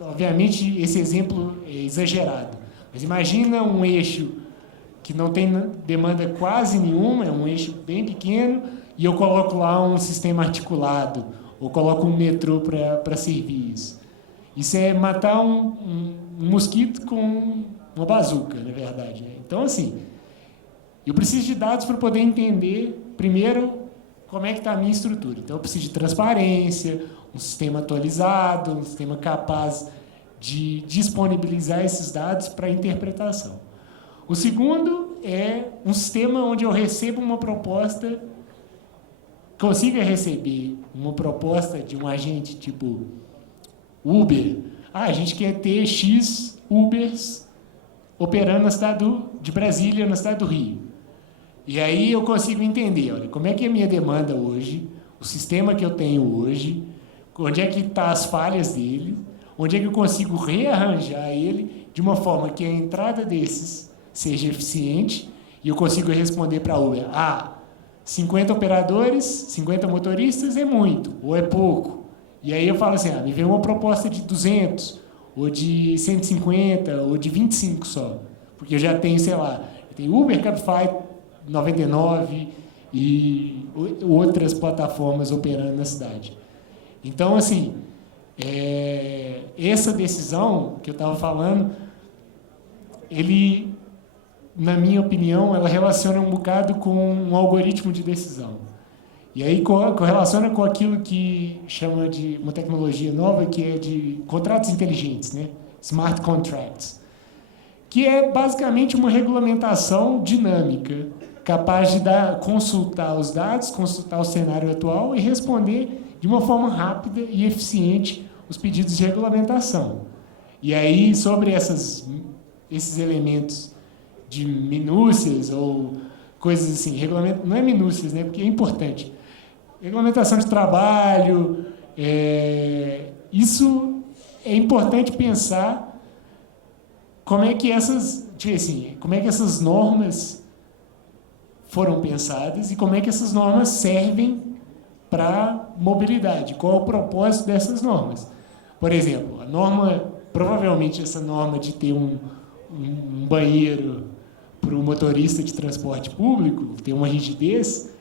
obviamente, esse exemplo é exagerado, mas imagina um eixo que não tem demanda quase nenhuma, é um eixo bem pequeno, e eu coloco lá um sistema articulado, ou coloco um metrô para servir isso. Isso é matar um mosquito com uma bazuca, na verdade, né? Então, assim, eu preciso de dados para poder entender, primeiro, como é que está a minha estrutura. Então, eu preciso de transparência, um sistema atualizado, um sistema capaz de disponibilizar esses dados para interpretação. O segundo é um sistema onde eu recebo uma proposta, consiga receber uma proposta de um agente tipo Uber. A gente quer ter X Ubers operando na cidade de Brasília, na cidade do Rio. E aí eu consigo entender, olha, como é que é a minha demanda hoje, o sistema que eu tenho hoje, onde é que estão as falhas dele, onde é que eu consigo rearranjar ele de uma forma que a entrada desses seja eficiente e eu consigo responder para a Uber, 50 operadores, 50 motoristas é muito, ou é pouco. E aí eu falo assim, me vem uma proposta de 200, ou de 150, ou de 25 só. Porque eu já tenho, sei lá, tem Uber, Cabify, 99 e outras plataformas operando na cidade. Então, assim, essa decisão que eu estava falando, ele, na minha opinião, ela relaciona um bocado com um algoritmo de decisão. E aí correlaciona com aquilo que chama de uma tecnologia nova, que é de contratos inteligentes, né? Smart contracts, que é basicamente uma regulamentação dinâmica, capaz de consultar os dados, consultar o cenário atual e responder de uma forma rápida e eficiente os pedidos de regulamentação. E aí, sobre esses elementos de minúcias ou coisas assim, regulamento não é minúcias, né? Porque é importante. Regulamentação de trabalho, isso é importante pensar como é que essas normas foram pensadas e como é que essas normas servem para mobilidade, qual é o propósito dessas normas. Por exemplo, provavelmente essa norma de ter um banheiro para o motorista de transporte público, ter uma rigidez,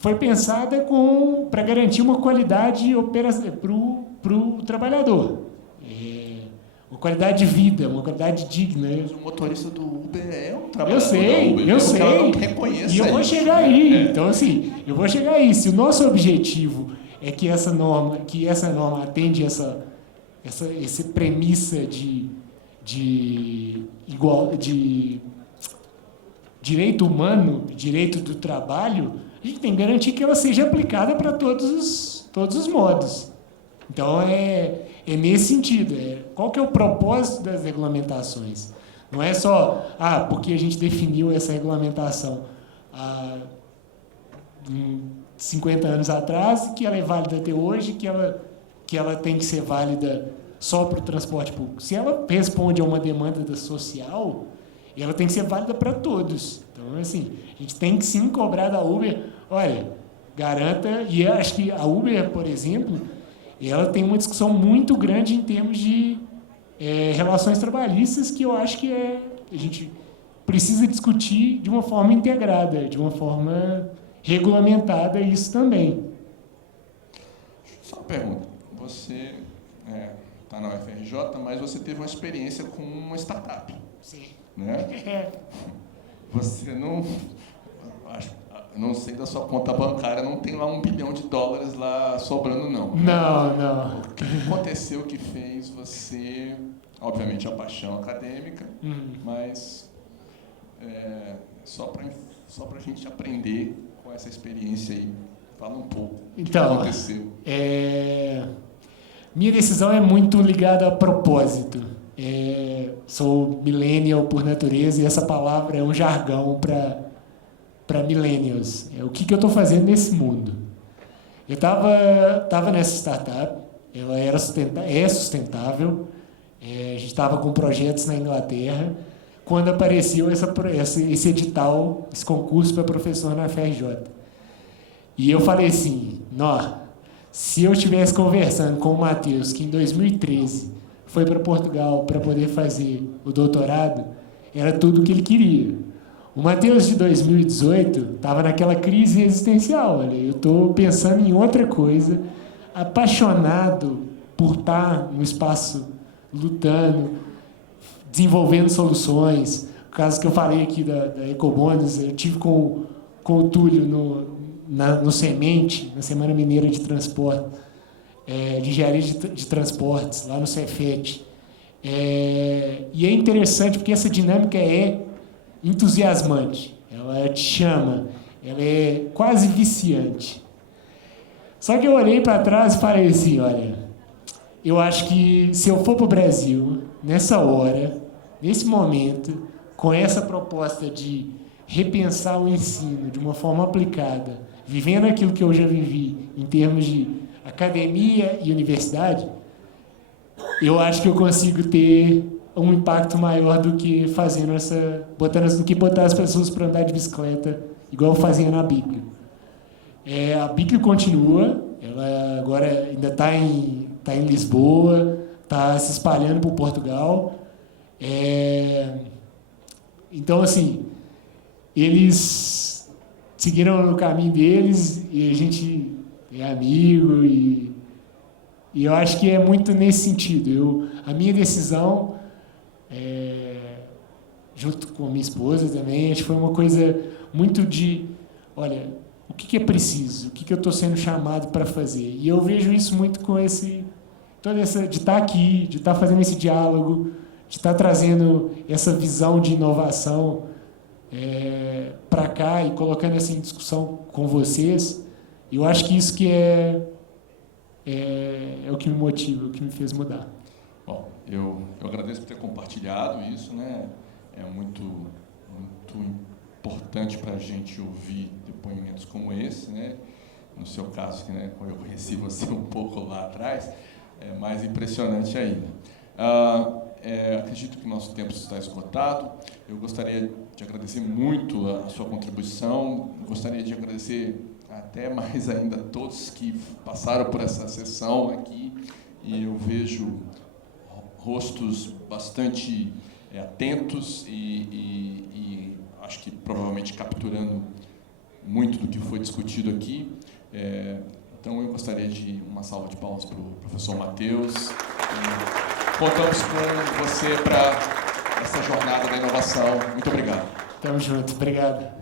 foi pensada para garantir uma qualidade para o trabalhador. Uma qualidade de vida, uma qualidade digna. Mas o motorista do Uber é um trabalhador. Eu sei. Reconheça E eu vou chegar aí. Então, assim, eu vou chegar aí. Se o nosso objetivo é que essa norma atende essa premissa de direito humano, direito do trabalho, a gente tem que garantir que ela seja aplicada para todos os modos. Então, é nesse sentido. Qual que é o propósito das regulamentações? Não é só, porque a gente definiu essa regulamentação há 50 anos atrás, que ela é válida até hoje, que ela tem que ser válida só para o transporte público. Se ela responde a uma demanda social, ela tem que ser válida para todos. Então, assim, a gente tem que sim cobrar da Uber, olha, garanta, e eu acho que a Uber, por exemplo, ela tem uma discussão muito grande em termos de relações trabalhistas, que eu acho que a gente precisa discutir de uma forma integrada, de uma forma regulamentada, isso também. Só uma pergunta. Você está na UFRJ, mas você teve uma experiência com uma startup. Sim. Né? Você não sei da sua conta bancária, não tem lá $1 bilhão lá sobrando, não. Não. O que aconteceu que fez você, obviamente, a paixão acadêmica, mas só para a gente aprender com essa experiência aí. Fala um pouco. Então, o que aconteceu? Minha decisão é muito ligada a propósito. Sou millennial por natureza e essa palavra é um jargão para millennials. O que eu estou fazendo nesse mundo? Eu estava nessa startup, ela é sustentável, a gente estava com projetos na Inglaterra, quando apareceu esse edital, esse concurso para professor na FRJ. E eu falei assim, se eu estivesse conversando com o Matheus, que em 2013 foi para Portugal para poder fazer o doutorado, era tudo o que ele queria. O Matheus de 2018 estava naquela crise existencial. Olha, eu estou pensando em outra coisa, apaixonado por estar no espaço lutando, desenvolvendo soluções. O caso que eu falei aqui da Ecobônus, eu tive com o Túlio no Semente, na Semana Mineira de Transporte, de Engenharia de Transportes, lá no Cefet. E é interessante porque essa dinâmica é entusiasmante, ela te chama, ela é quase viciante. Só que eu olhei para trás e falei assim, olha, eu acho que se eu for para o Brasil, nessa hora, nesse momento, com essa proposta de repensar o ensino de uma forma aplicada, vivendo aquilo que eu já vivi em termos de academia e universidade, eu acho que eu consigo ter um impacto maior do que botar as pessoas para andar de bicicleta, igual eu fazia na Bíblia. A Bíblia continua, ela agora ainda está em Lisboa, está se espalhando por Portugal. Então, assim, eles seguiram no caminho deles e a gente é amigo e eu acho que é muito nesse sentido. A minha decisão, junto com a minha esposa também, acho que foi uma coisa muito de, olha, o que é preciso, o que eu estou sendo chamado para fazer. E eu vejo isso muito com de estar aqui, de estar fazendo esse diálogo, de estar trazendo essa visão de inovação para cá e colocando essa em discussão com vocês. Eu acho que isso que é o que me motiva, o que me fez mudar. Bom, eu agradeço por ter compartilhado isso, né? É muito importante para a gente ouvir depoimentos como esse, né? No seu caso, que, né, eu conheci você um pouco lá atrás, é mais impressionante ainda. Acredito que o nosso tempo está esgotado. Eu gostaria de agradecer muito a sua contribuição, gostaria de agradecer até mais ainda a todos que passaram por essa sessão aqui, e eu vejo rostos bastante atentos e acho que provavelmente capturando muito do que foi discutido aqui. Então eu gostaria de uma salva de palmas para o professor Matheus. Contamos com você para essa jornada da inovação. Muito obrigado. Tamo junto, obrigado.